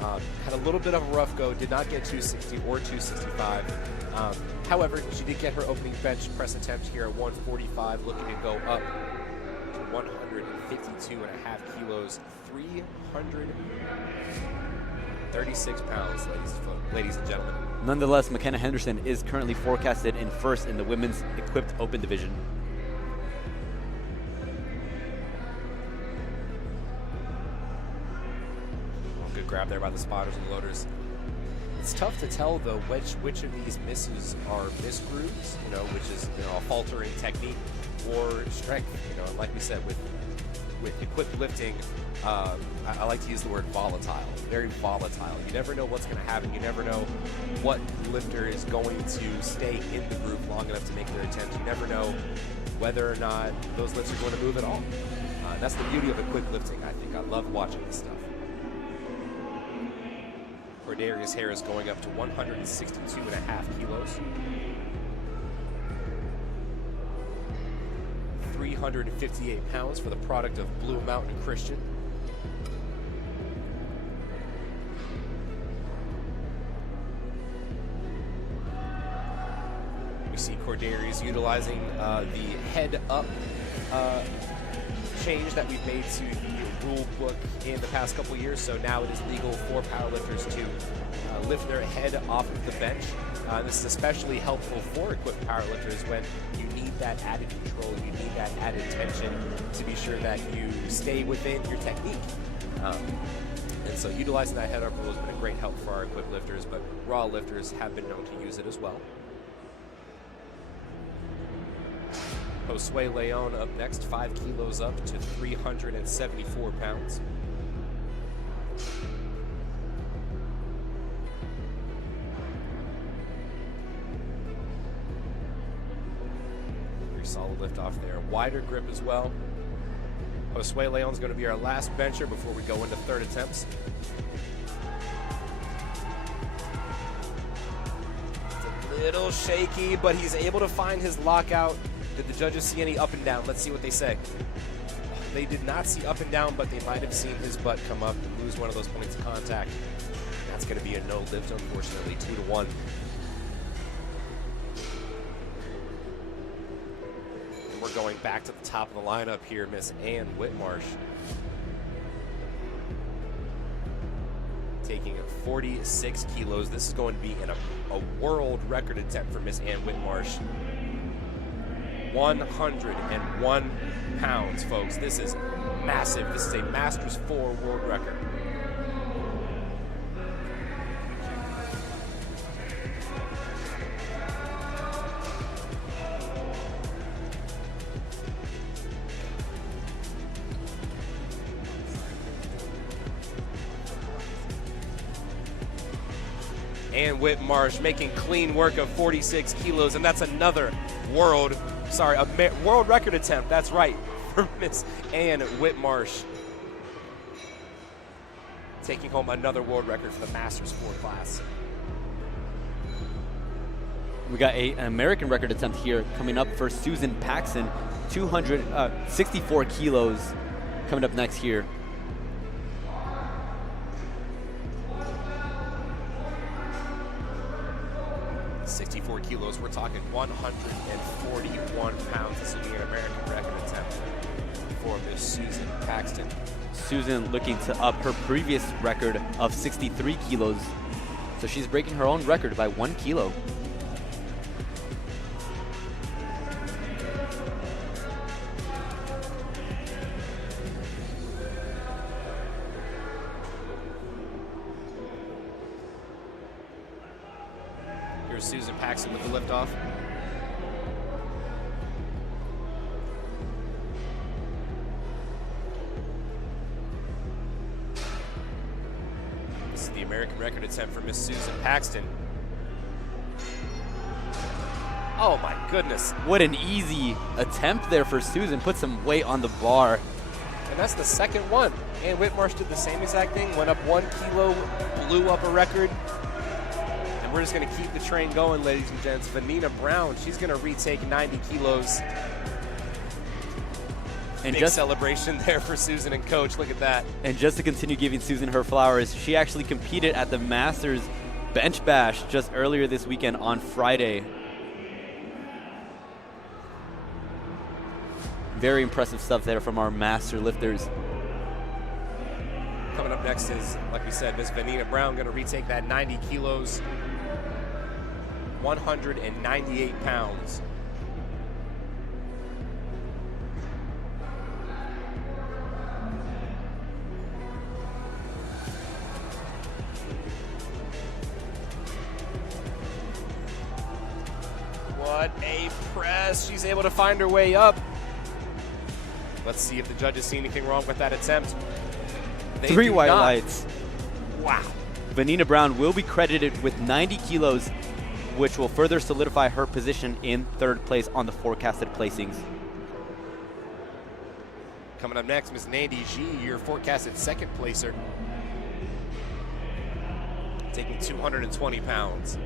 Had a little bit of a rough go, did not get 260 or 265. However, she did get her opening bench press attempt here at 145, looking to go up to 152.5 kilos, 336 pounds, ladies and gentlemen. Nonetheless, McKenna Henderson is currently forecasted in first in the women's equipped open division. Good grab there by the spotters and loaders. It's tough to tell though which of these misses are misgrooves, which is a faltering technique, or strength. And like we said, with with equipped lifting, I like to use the word volatile, very volatile. You never know what's going to happen. You never know what lifter is going to stay in the group long enough to make their attempts. You never know whether or not those lifts are going to move at all. That's the beauty of equipped lifting, I think. I love watching this stuff. Cordarius Harris going up to 162.5 kilos. 358 pounds for the product of Blue Mountain Christian. We see Cordarius utilizing the head up change that we've made to the rule book in the past couple years. So now it is legal for powerlifters to lift their head off of the bench. This is especially helpful for equipped powerlifters when you need that added control, you need that added tension to be sure that you stay within your technique. And so utilizing that head up rule has been a great help for our equipped lifters, but raw lifters have been known to use it as well. Josue Leon up next, 5 kilos up to 374 pounds. Pretty solid lift off there. Wider grip as well. Josue Leon's going to be our last bencher before we go into third attempts. It's a little shaky, but he's able to find his lockout. Did the judges see any up and down? Let's see what they say. They did not see up and down, but they might have seen his butt come up and lose one of those points of contact. That's going to be a no lift, unfortunately, 2-1. And we're going back to the top of the lineup here, Miss Ann Whitmarsh. Taking 46 kilos. This is going to be in a world record attempt for Miss Ann Whitmarsh. 101 pounds, folks. This is massive. This is a Masters 4 world record. And Whitmarsh making clean work of 46 kilos, and that's another world record attempt. That's right, for Miss Ann Whitmarsh. Taking home another world record for the Masters 4 class. We got an American record attempt here coming up for Susan Paxton, 264 kilos coming up next here. Kilos, we're talking 141 pounds. This will be an American record attempt for Miss Susan Paxton. Susan looking to up her previous record of 63 kilos. So she's breaking her own record by 1 kilo. Susan Paxton with the liftoff. This is the American record attempt for Miss Susan Paxton. Oh my goodness. What an easy attempt there for Susan. Put some weight on the bar. And that's the second one. And Whitmarsh did the same exact thing, went up 1 kilo, blew up a record. And we're just going to keep the train going, ladies and gents. Vanina Brown, she's going to retake 90 kilos. And big celebration there for Susan and Coach. Look at that. And just to continue giving Susan her flowers, she actually competed at the Masters Bench Bash just earlier this weekend on Friday. Very impressive stuff there from our master lifters. Coming up next is, like we said, Miss Vanina Brown going to retake that 90 kilos. 198 pounds. What a press. She's able to find her way up. Let's see if the judges see anything wrong with that attempt. They 3 do white not. lights. Wow. Vanina Brown will be credited with 90 kilos, which will further solidify her position in 3rd place on the forecasted placings. Coming up next, Ms. Nandi G, your forecasted 2nd placer, taking 220 pounds.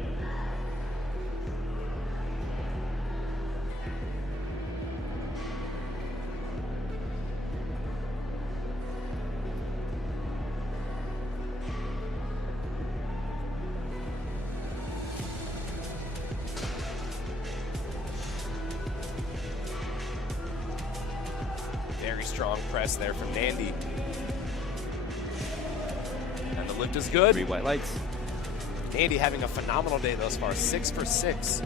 Very strong press there from Nandi. And the lift is good. 3 white lights. Nandi having a phenomenal day thus far, 6 for 6.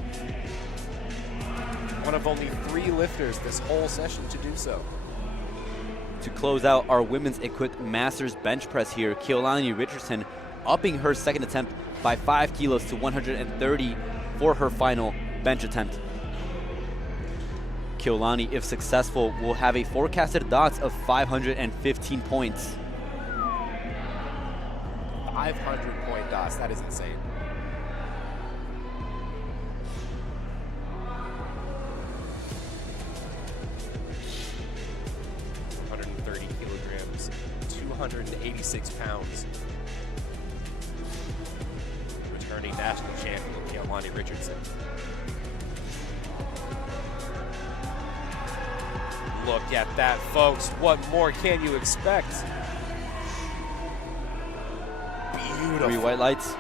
One of only 3 lifters this whole session to do so. To close out our women's equipped masters bench press here, Keolani Richardson upping her 2nd attempt by 5 kilos to 130 for her final bench attempt. Keolani, if successful, will have a forecasted DOTS of 515 points. 500-point DOTS, that is insane. kilograms, 286 pounds. Returning national champion, Keolani Richardson. Look at that, folks. What more can you expect? Beautiful. 3 white lights.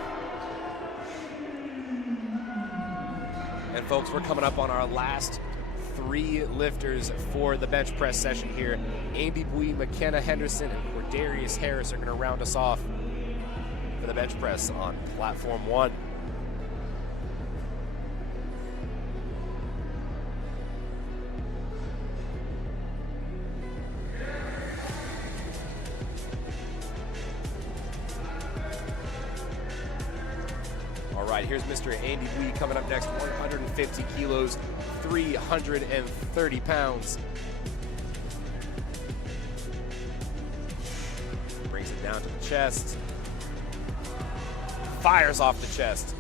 And folks, we're coming up on our last 3 lifters for the bench press session here. Andy Bui, McKenna Henderson, and Cordarius Harris are going to round us off for the bench press on platform 1. All right, here's Mr. Andy Bui coming up next, 150 kilos, 330 pounds. Brings it down to the chest. Fires off the chest.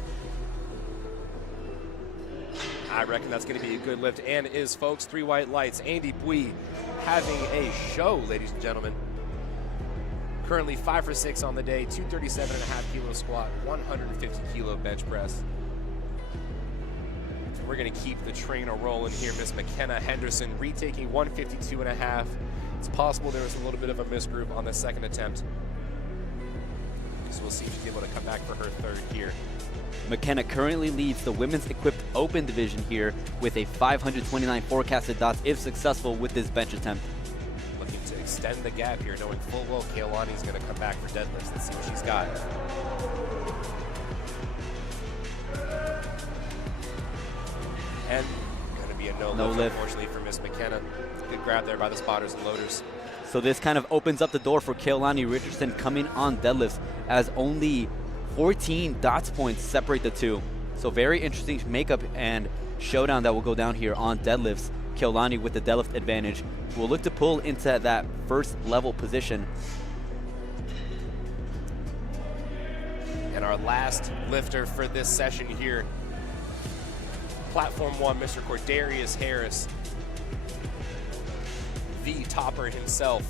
I reckon that's going to be a good lift, and is, folks. 3 white lights. Andy Bui having a show, ladies and gentlemen. Currently 5 for 6 on the day, 237.5 kilo squat, 150 kilo bench press. So we're going to keep the trainer rolling here. Miss McKenna Henderson retaking 152.5. It's possible there was a little bit of a misgroup on the 2nd attempt. So we'll see if she's able to come back for her 3rd here. McKenna currently leads the women's equipped open division here with a 529 forecasted DOTS if successful with this bench attempt. Looking to extend the gap here, knowing full well Keolani's going to come back for deadlifts. Let's see what she's got. And going to be a no lift, unfortunately, for Miss McKenna. Good grab there by the spotters and loaders. So this kind of opens up the door for Keolani Richardson coming on deadlifts, as only 14 DOTS points separate the two. So very interesting makeup and showdown that will go down here on deadlifts. Keolani with the deadlift advantage will look to pull into that 1st level position. And our last lifter for this session here, platform 1, Mr. Cordarius Harris, the topper himself,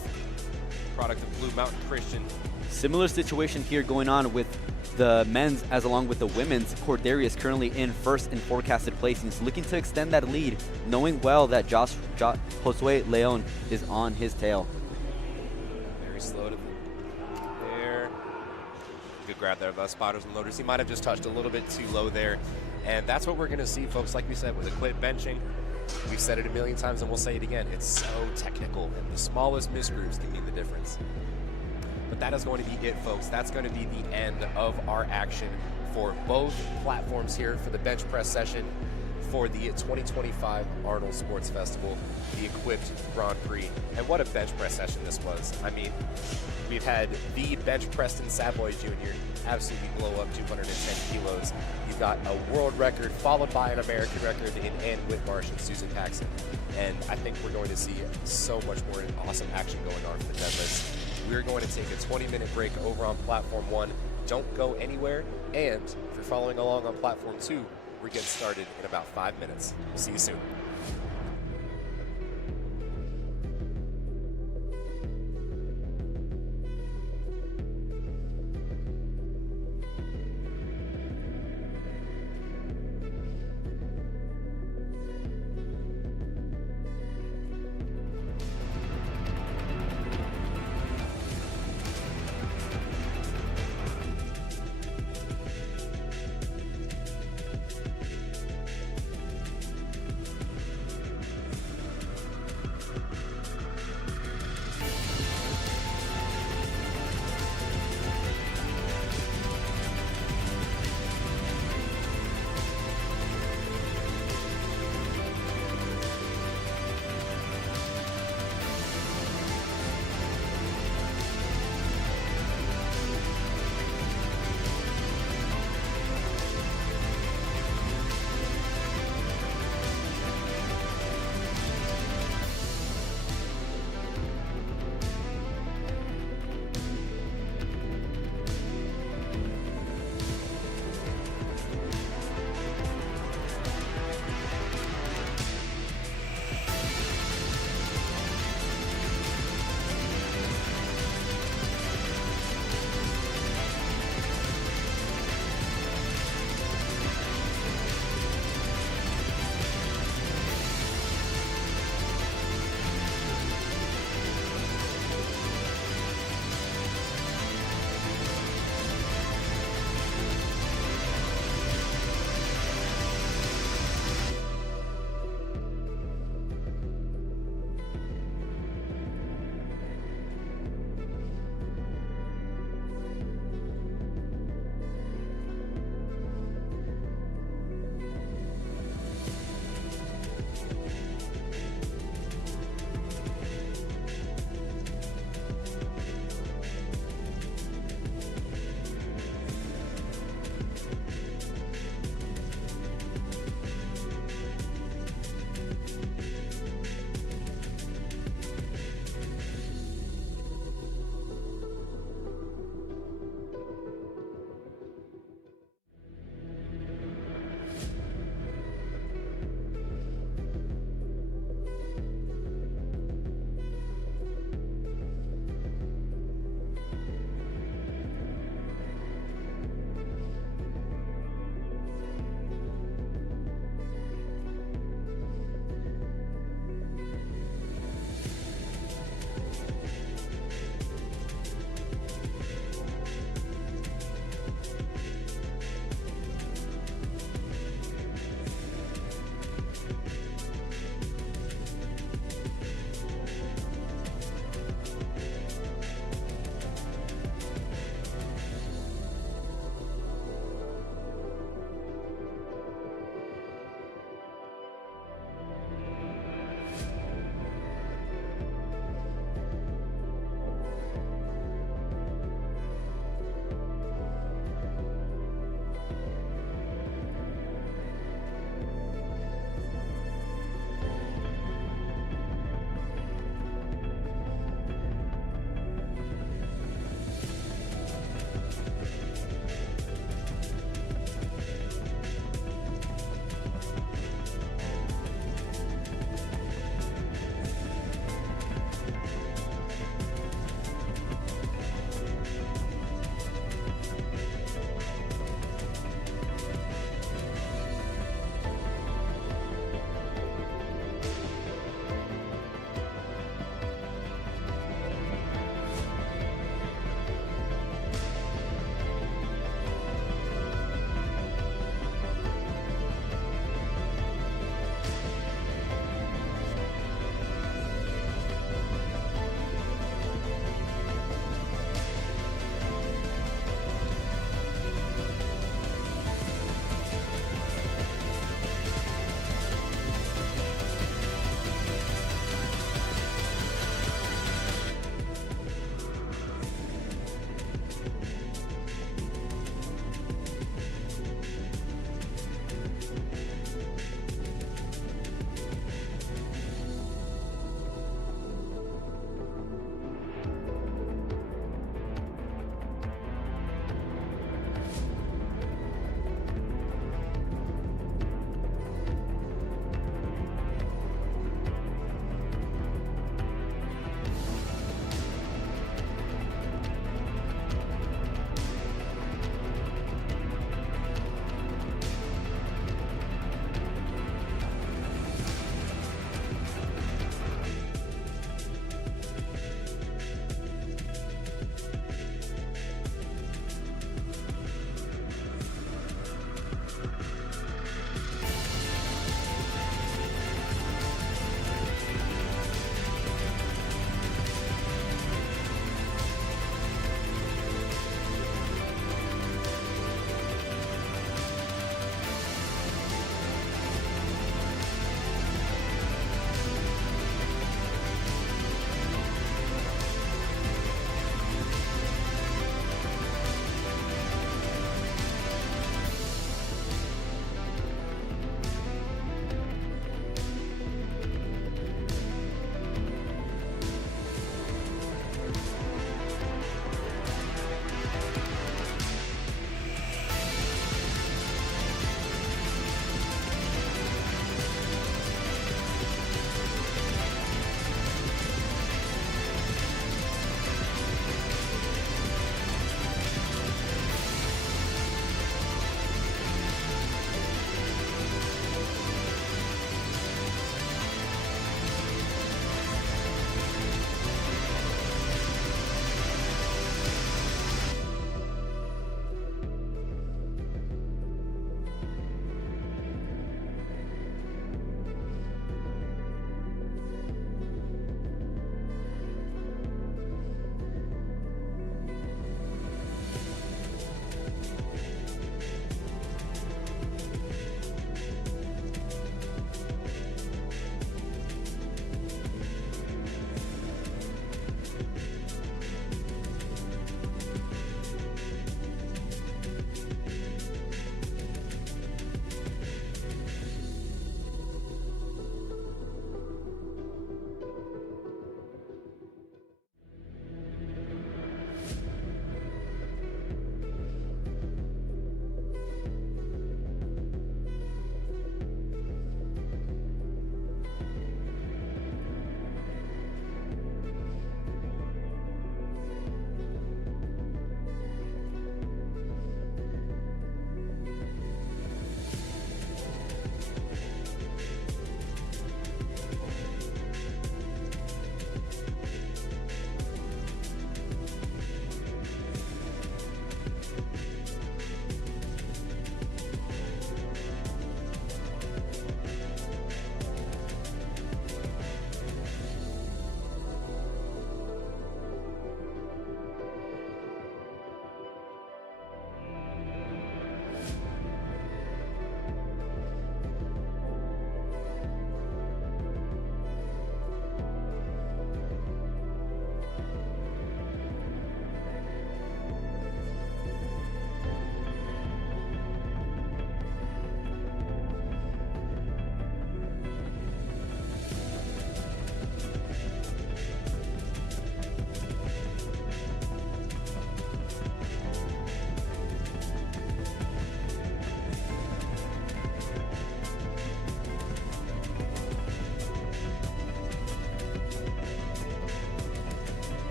product of Blue Mountain Christian. Similar situation here going on with the men's as along with the women's. Cordarius currently in 1st in forecasted placings, looking to extend that lead, knowing well that Josue Leon is on his tail. Very slow to there. Good grab there by spotters and loaders. He might have just touched a little bit too low there. And that's what we're going to see, folks. Like we said, with equipped benching, we've said it a million times and we'll say it again. It's so technical, and the smallest misgroups can mean the difference. But that is going to be it, folks. That's going to be the end of our action for both platforms here for the bench press session. for the 2025 Arnold Sports Festival, the Equipped Grand Prix. And what a bench press session this was. I mean, we've had the bench Preston Savoy Jr. absolutely blow up 210 kilos. You've got a world record followed by an American record in Ann Whitmarsh and Susan Paxson. And I think we're going to see so much more awesome action going on for the deadlifts. We're going to take a 20-minute break over on Platform 1. Don't go anywhere. And if you're following along on Platform 2, we're getting started in about 5 minutes. We'll see you soon.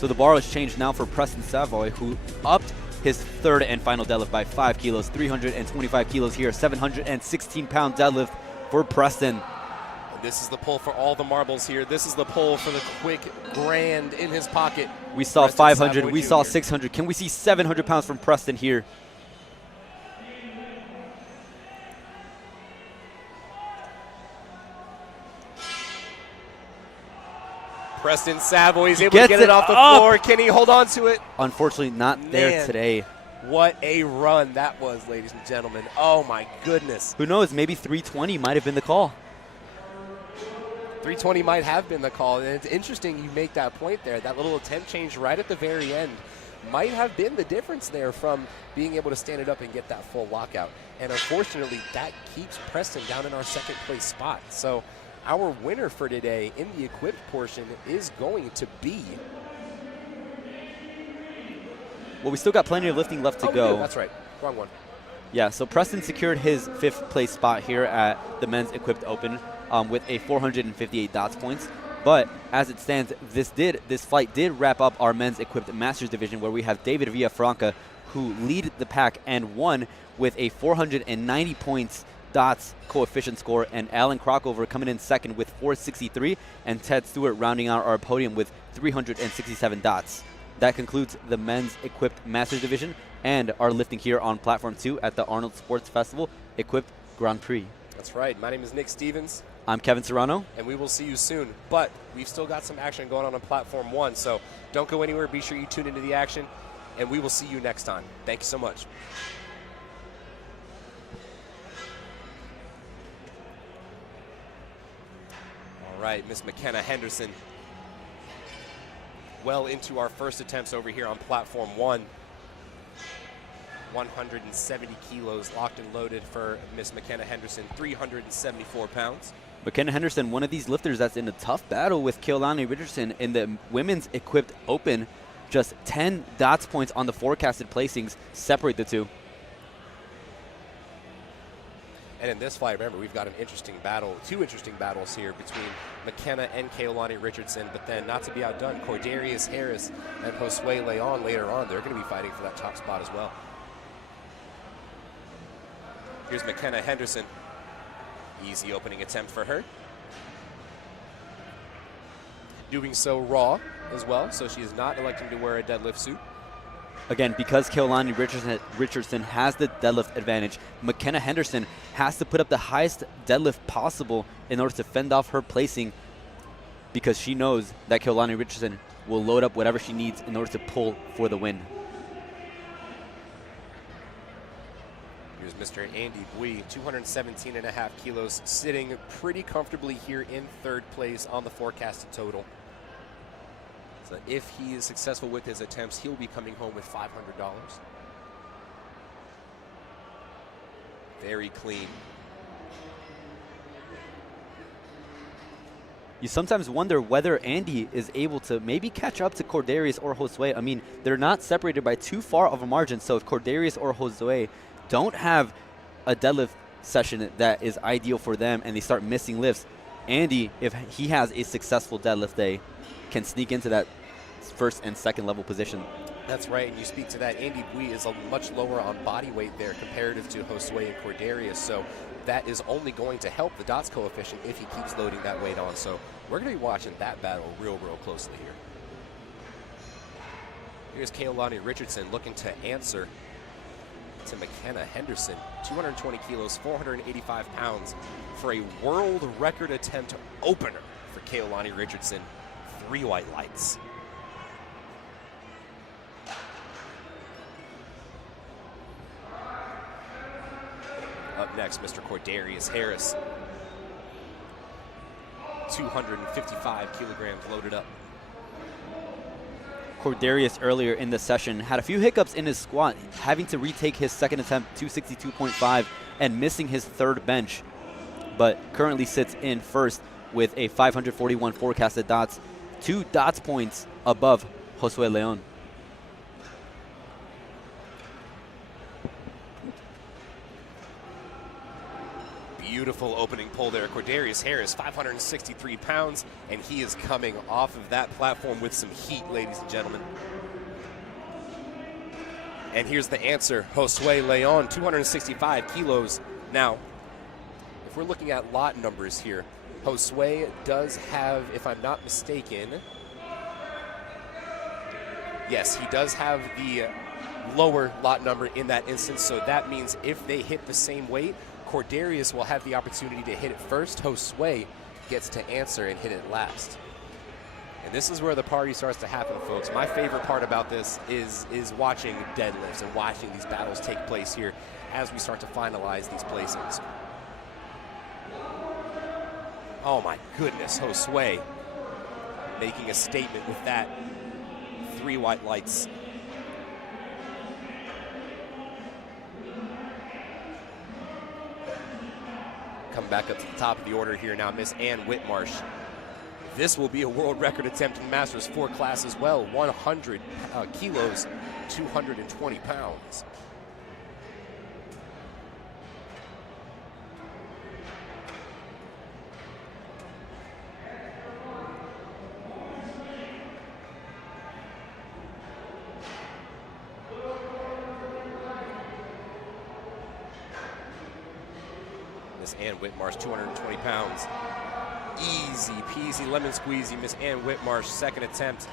So the bar has changed now for Preston Savoy, who upped his third and final deadlift by 5 kilos, 325 kilos here, 716-pound deadlift for Preston. This is the pull for all the marbles here. This is the pull for the quick grand in his pocket. We saw Preston 500, Savoy we saw Jr. 600. Can we see 700 pounds from Preston here? Preston Savoy is able to get it off the floor. Can he hold on to it? Unfortunately, not there today. What a run that was, ladies and gentlemen. Oh, my goodness. Who knows? Maybe 320 might have been the call. 320 might have been the call. And it's interesting you make that point there. That little attempt change right at the very end might have been the difference there from being able to stand it up and get that full lockout. And unfortunately, that keeps Preston down in our second place spot. So our winner for today in the equipped portion is going to be... Well, we still got plenty of lifting left to go. That's right. Wrong one. Yeah, so Preston secured his 5th place spot here at the Men's Equipped Open with a 458 dots points. But as it stands, this fight did wrap up our Men's Equipped Masters division, where we have David Villafranca, who lead the pack and won with a 490 points dots coefficient score, and Alan Crockover coming in second with 463, and Ted Stewart rounding out our podium with 367 dots. That concludes the Men's Equipped Masters division and our lifting here on Platform 2 at the Arnold Sports Festival Equipped Grand Prix. That's right. My name is Nick Stevens. I'm Kevin Serrano. And we will see you soon. But we've still got some action going on Platform 1, so don't go anywhere. Be sure you tune into the action, and we will see you next time. Thank you so much. All right, Miss McKenna Henderson. Well into our first attempts over here on Platform 1. 170 kilos locked and loaded for Miss McKenna Henderson, 374 pounds. McKenna Henderson, one of these lifters that's in a tough battle with Keolani Richardson in the Women's Equipped Open. Just 10 dots points on the forecasted placings separate the two. And in this fight, remember, we've got an interesting battle, 2 interesting battles here between McKenna and Keolani Richardson, but then not to be outdone, Cordarius Harris and Josue Leon later on, they're going to be fighting for that top spot as well. Here's McKenna Henderson. Easy opening attempt for her. Doing so raw as well, so she is not electing to wear a deadlift suit. Again, because Keolani Richardson has the deadlift advantage, McKenna Henderson has to put up the highest deadlift possible in order to fend off her placing, because she knows that Keolani Richardson will load up whatever she needs in order to pull for the win. Here's Mr. Andy Bui, 217.5 kilos, sitting pretty comfortably here in 3rd place on the forecasted total. So if he is successful with his attempts, he'll be coming home with $500. Very clean. You sometimes wonder whether Andy is able to maybe catch up to Cordarius or Josue. I mean, they're not separated by too far of a margin, so if Cordarius or Josue don't have a deadlift session that is ideal for them and they start missing lifts, Andy, if he has a successful deadlift day, can sneak into that 1st and 2nd level position. That's right, and you speak to that. Andy Bui is a much lower on body weight there comparative to Josue and Cordarius, so that is only going to help the dots coefficient if he keeps loading that weight on. So we're going to be watching that battle real closely here. Here's Keolani Richardson looking to answer to McKenna Henderson, 220 kilos, 485 pounds for a world record attempt opener for Keolani Richardson. 3 white lights. Up next, Mr. Cordarius Harris. 255 kilograms loaded up. Cordarius earlier in the session had a few hiccups in his squat, having to retake his 2nd attempt, 262.5, and missing his 3rd bench, but currently sits in 1st with a 541 forecasted dots, 2 dots points above Josue Leon. Beautiful opening pull there. Cordarius Harris, 563 pounds, and he is coming off of that platform with some heat, ladies and gentlemen. And here's the answer, Josue Leon, 265 kilos. Now, if we're looking at lot numbers here, Josue does have, if I'm not mistaken, yes, he does have the lower lot number in that instance, so that means if they hit the same weight, Cordarius will have the opportunity to hit it first. Josue gets to answer and hit it last. And this is where the party starts to happen, folks. My favorite part about this is watching deadlifts and watching these battles take place here as we start to finalize these placings. Oh my goodness, Josue making a statement with that. 3 white lights. Come back up to the top of the order here now, Miss Ann Whitmarsh. This will be a world record attempt in Masters 4 class as well. 100 kilos, 220 pounds. Miss Ann Whitmarsh, 220 pounds. Easy peasy, lemon squeezy. Miss Ann Whitmarsh, second attempt.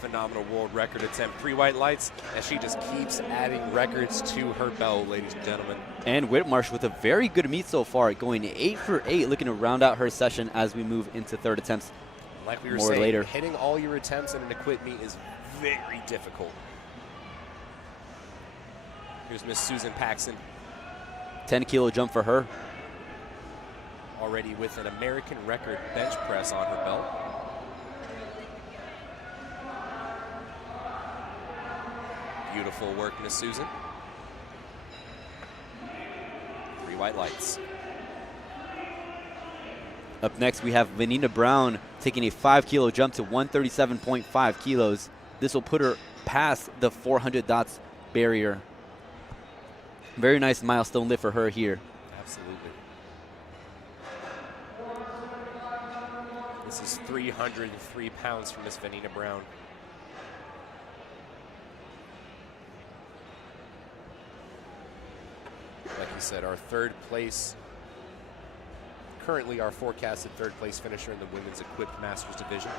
Phenomenal world record attempt. 3 white lights, and she just keeps adding records to her belt, ladies and gentlemen. And Whitmarsh with a very good meet so far, going 8 for 8, looking to round out her session as we move into third attempts. Like we were more saying, later. Hitting all your attempts in an equip meet is very difficult. Here's Miss Susan Paxson. 10-kilo jump for her. Already with an American record bench press on her belt. Beautiful work, Miss Susan. 3 white lights. Up next, we have Vanina Brown taking a 5-kilo jump to 137.5 kilos. This will put her past the 400 dots barrier. Very nice milestone lift for her here. Absolutely. This is 303 pounds for Miss Vanina Brown. Like you said, our third place, currently our forecasted third place finisher in the women's equipped masters division.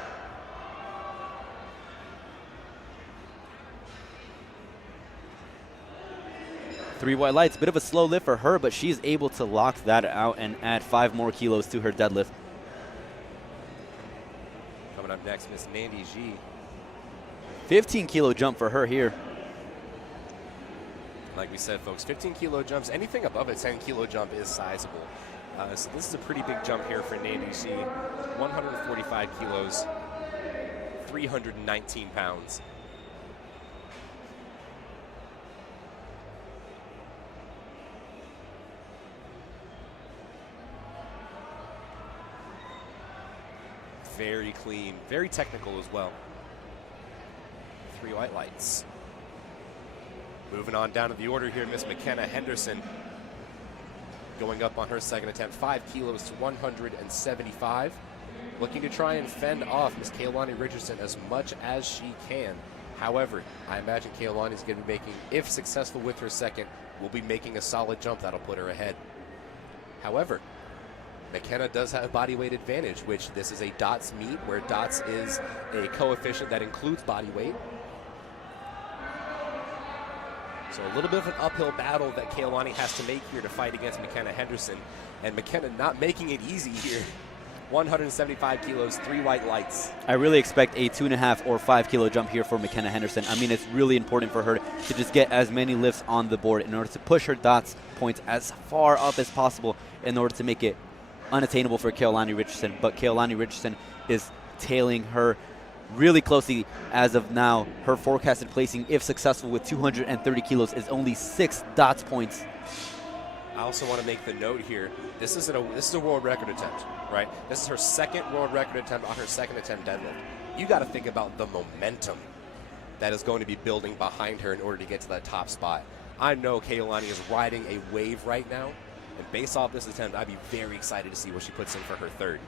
Three white lights, bit of a slow lift for her, but she's able to lock that out and add 5 more kilos to her deadlift. Coming up next, Miss Nandi G. 15-kilo jump for her here. Like we said, folks, 15-kilo jumps, anything above a 10-kilo jump is sizable. So this is a pretty big jump here for Nandi G. 145 kilos, 319 pounds. Very clean, very technical as well. 3 white lights. Moving on down to the order here, Miss McKenna Henderson going up on her second attempt, 5 kilos to 175. Looking to try and fend off Miss Kaylani Richardson as much as she can. However, I imagine Kaylani is going to be making, if successful with her second, will be making a solid jump that'll put her ahead. However, McKenna does have body weight advantage, which this is a dots meet where dots is a coefficient that includes body weight. So a little bit of an uphill battle that Kaylani has to make here to fight against McKenna Henderson. And McKenna not making it easy here. 175 kilos, 3 white lights. I really expect a 2.5 or 5-kilo jump here for McKenna Henderson. I mean, it's really important for her to just get as many lifts on the board in order to push her dots points as far up as possible in order to make it unattainable for Kaylani Richardson. But Kaylani Richardson is tailing her really closely as of now. Her forecasted placing, if successful with 230 kilos, is only 6 dots points. I also want to make the note here, this is a world record attempt, right? This is her second world record attempt on her second attempt deadlift. You got to think about the momentum that is going to be building behind her in order to get to that top spot. I know Kaylani is riding a wave right now, And based off this attempt, I'd be very excited to see what she puts in for her third.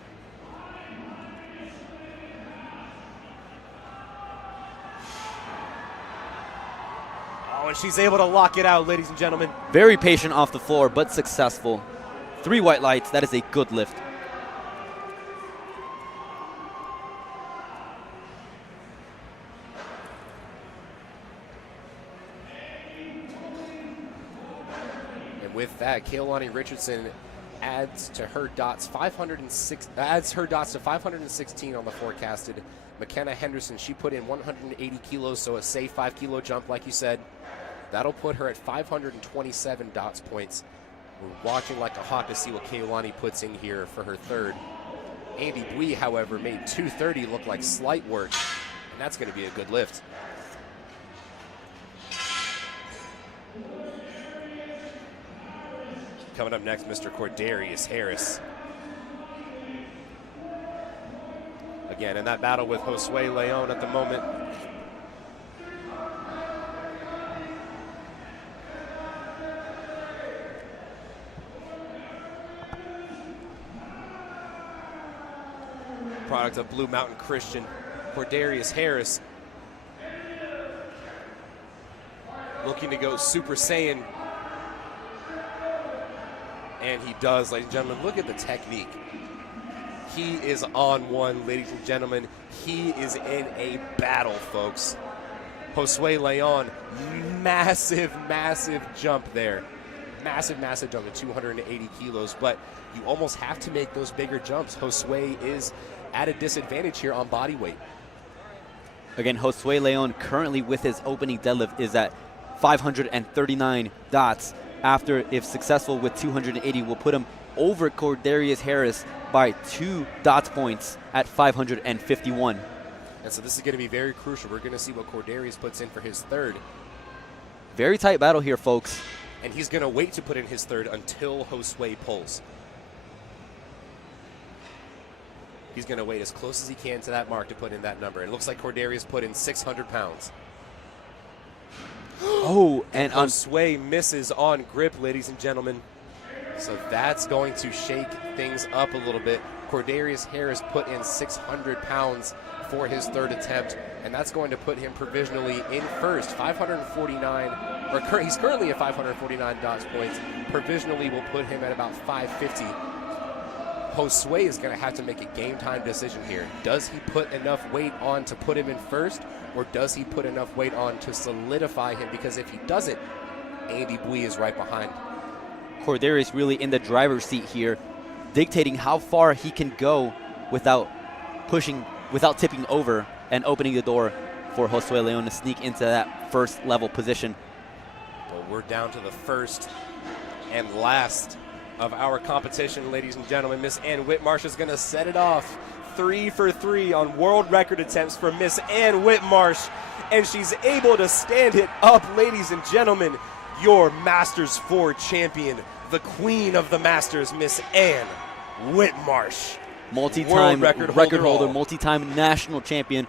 Oh, and she's able to lock it out, ladies and gentlemen. Very patient off the floor, but successful. 3 white lights. That is a good lift. And with that, Keilani Richardson adds her dots to 516 on the forecasted. McKenna Henderson, she put in 180 kilos, so a safe 5 kilo jump, like you said. That'll put her at 527 dots points. We're watching like a hawk to see what Keilani puts in here for her third. Andy Bui, however, made 230 look like slight work, and that's going to be a good lift. Coming up next, Mr. Cordarius Harris. Again, in that battle with Josue Leon at the moment. Product of Blue Mountain Christian, Cordarius Harris. Looking to go Super Saiyan. And he does, ladies and gentlemen. Look at the technique. He is on one, ladies and gentlemen. He is in a battle, folks. Josue Leon, massive, massive jump there. Massive, massive jump to 280 kilos, but you almost have to make those bigger jumps. Josue is at a disadvantage here on body weight. Again, Josue Leon currently with his opening deadlift is at 539 dots. After, if successful with 280, will put him over Cordarius Harris by 2 dots points at 551. And so this is going to be very crucial. We're going to see what Cordarius puts in for his third. Very tight battle here, folks. And he's going to wait to put in his third until Josue pulls. He's going to wait as close as he can to that mark to put in that number. It looks like Cordarius put in 600 pounds. Oh, and Josue misses on grip, ladies and gentlemen. So that's going to shake things up a little bit. Cordarius Harris put in 600 pounds for his third attempt, and that's going to put him provisionally in first. 549, or he's currently at 549 dots points. Provisionally will put him at about 550. Josue is going to have to make a game time decision here. Does he put enough weight on to put him in first, or does he put enough weight on to solidify him? Because if he doesn't, Andy Bui is right behind. Cordarius really in the driver's seat here, dictating how far he can go without pushing, without tipping over and opening the door for Josue Leon to sneak into that first level position. Well, we're down to the first and last of our competition, ladies and gentlemen. Miss Ann Whitmarsh is going to set it off. 3 for 3 on world record attempts for Miss Ann Whitmarsh, and she's able to stand it up, ladies and gentlemen. Your Masters 4 champion, the queen of the Masters, Miss Ann Whitmarsh. Multi-time record holder, multi-time national champion,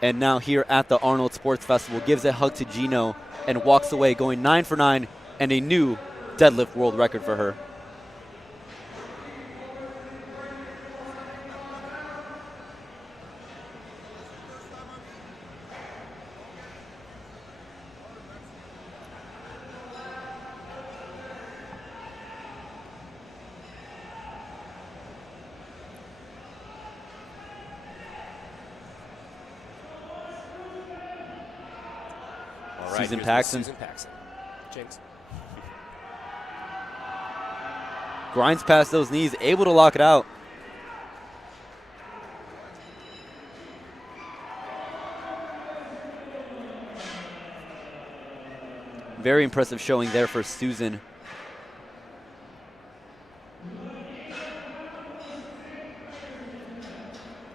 and now here at the Arnold Sports Festival gives a hug to Gino and walks away going 9 for 9 and a new deadlift world record for her. Susan Paxson. Jinx. Grinds past those knees, able to lock it out. Very impressive showing there for Susan.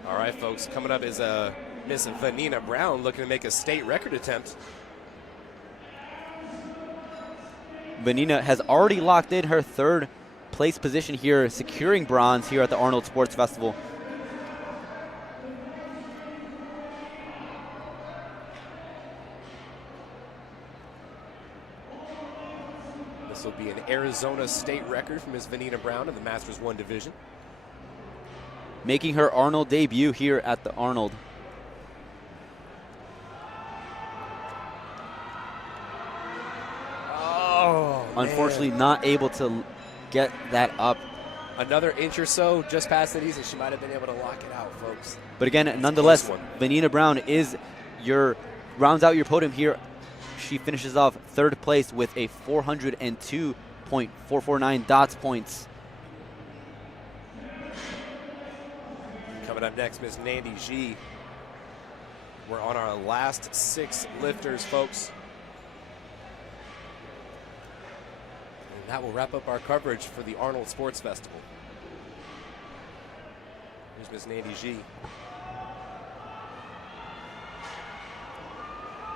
All right, folks, coming up is Miss Vanina Brown looking to make a state record attempt. Vanina has already locked in her third place position here, securing bronze here at the Arnold Sports Festival. This will be an Arizona state record for Ms. Vanina Brown in the Masters 1 division. Making her Arnold debut here at the Arnold. Oh, unfortunately, not able to get that up. Another inch or so just past the knees, and she might have been able to lock it out, folks. But again, nonetheless, Vanina Brown rounds out your podium here. She finishes off third place with a 402.449 dots points. Coming up next, Ms. Nandy G. We're on our last 6 lifters, folks. And that will wrap up our coverage for the Arnold Sports Festival. Here's Ms. Nandy G.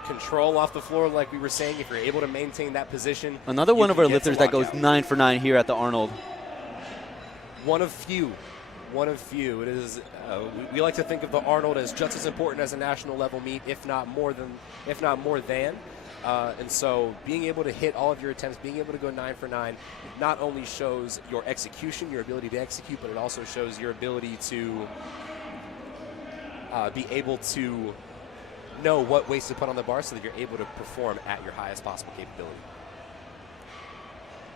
Control off the floor, like we were saying, if you're able to maintain that position. Another one of our lifters that goes 9 for 9 here at the Arnold. One of few. One of few. It is. We like to think of the Arnold as just as important as a national level meet, if not more than. And so, being able to hit all of your attempts, being able to go 9 for 9, not only shows your execution, your ability to execute, but it also shows your ability to be able to know what weights to put on the bar so that you're able to perform at your highest possible capability.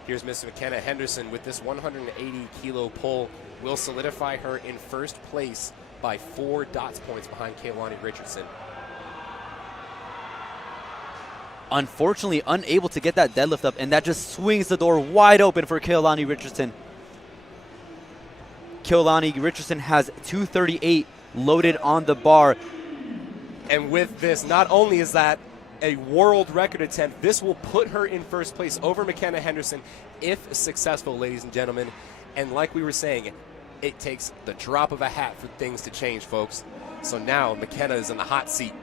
Here's Miss McKenna Henderson with this 180-kilo pull. Will solidify her in first place by 4 dots points behind Kaylani Richardson. Unfortunately, unable to get that deadlift up, and that just swings the door wide open for Kaylani Richardson. Kaylani Richardson has 238 loaded on the bar. And with this, not only is that a world record attempt, this will put her in first place over McKenna Henderson if successful, ladies and gentlemen. And like we were saying, it takes the drop of a hat for things to change, folks. So now McKenna is in the hot seat.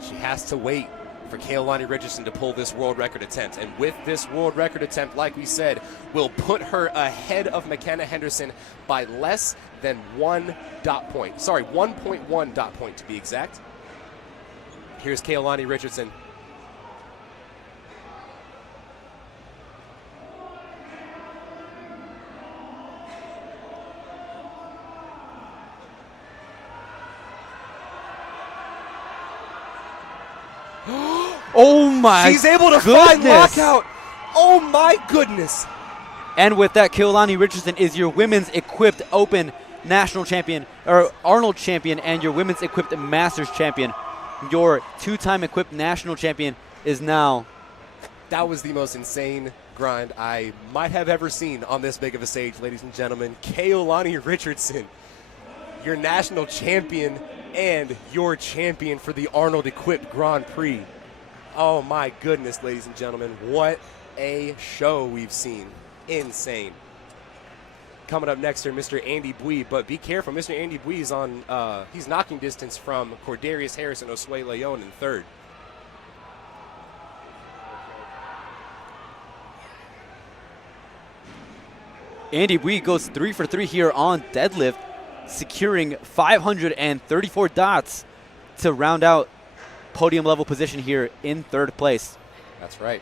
She has to wait for Kaylani Richardson to pull this world record attempt. And with this world record attempt, like we said, will put her ahead of McKenna Henderson by less than 1 dot point. Sorry, 1.1 dot point to be exact. Here's Kaylani Richardson. Oh my! She's able to goodness. find lockout. Oh my goodness! And with that, Kaylani Richardson is your women's equipped open national champion, or Arnold champion, and your women's equipped masters champion. Your 2-time equipped national champion is now. That was the most insane grind I might have ever seen on this big of a stage, ladies and gentlemen. Kaylani Richardson, your national champion and your champion for the Arnold equipped Grand Prix. Oh my goodness, ladies and gentlemen, what a show we've seen. Insane. Coming up next here, Mr. Andy Bui, but be careful, Mr. Andy Bui is on, he's knocking distance from Cordarius Harris and Josue Leon in third. Andy Bui goes 3 for 3 here on deadlift, securing 534 dots to round out podium level position here in third place. That's right.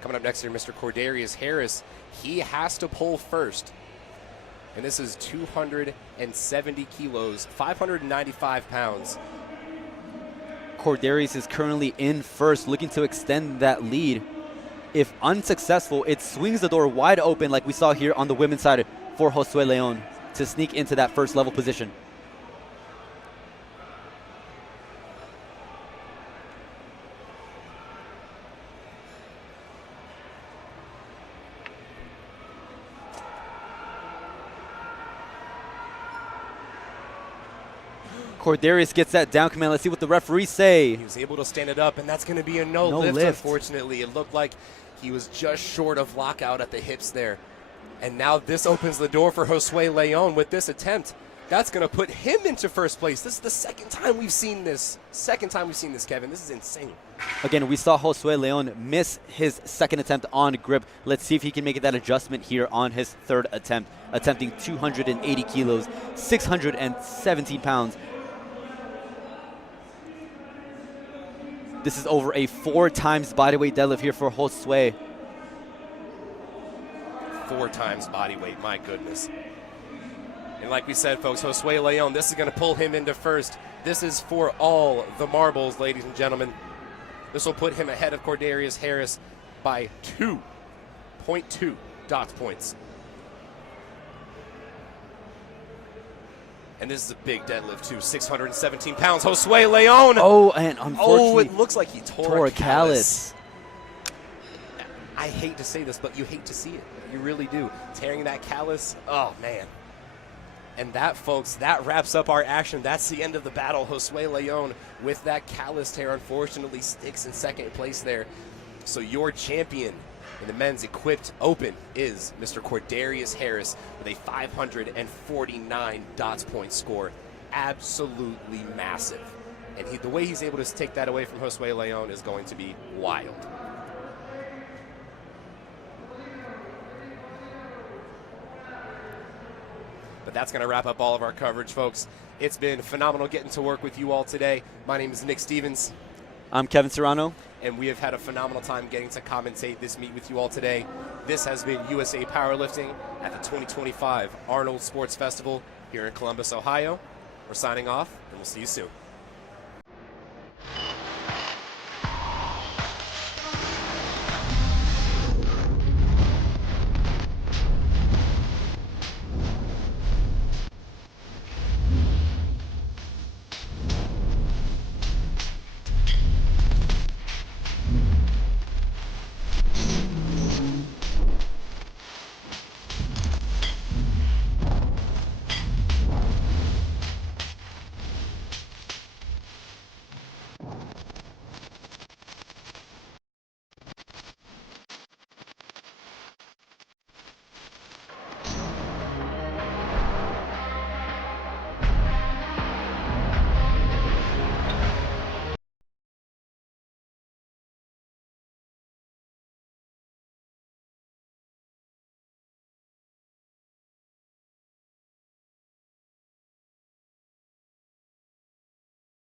Coming up next here, Mr. Cordarius Harris. He has to pull first. And this is 270 kilos, 595 pounds. Cordarius is currently in first, looking to extend that lead. If unsuccessful, it swings the door wide open like we saw here on the women's side for Josue Leon to sneak into that first level position. Cordarius gets that down command. Let's see what the referees say. He was able to stand it up, and that's going to be a no lift, unfortunately. It looked like he was just short of lockout at the hips there. And now this opens the door for Josue Leon with this attempt. That's going to put him into first place. This is the second time we've seen this. Kevin. This is insane. Again, we saw Josue Leon miss his second attempt on grip. Let's see if he can make that adjustment here on his third attempt, attempting 280 kilos, 617 pounds. This is over a 4 times bodyweight deadlift here for Josue. 4 times body weight. My goodness. And like we said, folks, Josue Leon, this is going to pull him into first. This is for all the marbles, ladies and gentlemen. This will put him ahead of Cordarius Harris by 2.2 DOTS points. And this is a big deadlift, too. 617 pounds. Josue Leon. Oh, and unfortunately, it looks like he tore a callus. I hate to say this, but you hate to see it. You really do. Tearing that callus, oh, man. And that, folks, that wraps up our action. That's the end of the battle. Josue Leon, with that callus tear, unfortunately sticks in second place there. So your champion in the men's equipped open is Mr. Cordarius Harris with a 549 DOTS point score. Absolutely massive. And the way he's able to take that away from Josue Leon is going to be wild. But that's going to wrap up all of our coverage, folks. It's been phenomenal getting to work with you all today. My name is Nick Stevens. I'm Kevin Serrano. And we have had a phenomenal time getting to commentate this meet with you all today. This has been USA Powerlifting at the 2025 Arnold Sports Festival here in Columbus, Ohio. We're signing off, and we'll see you soon.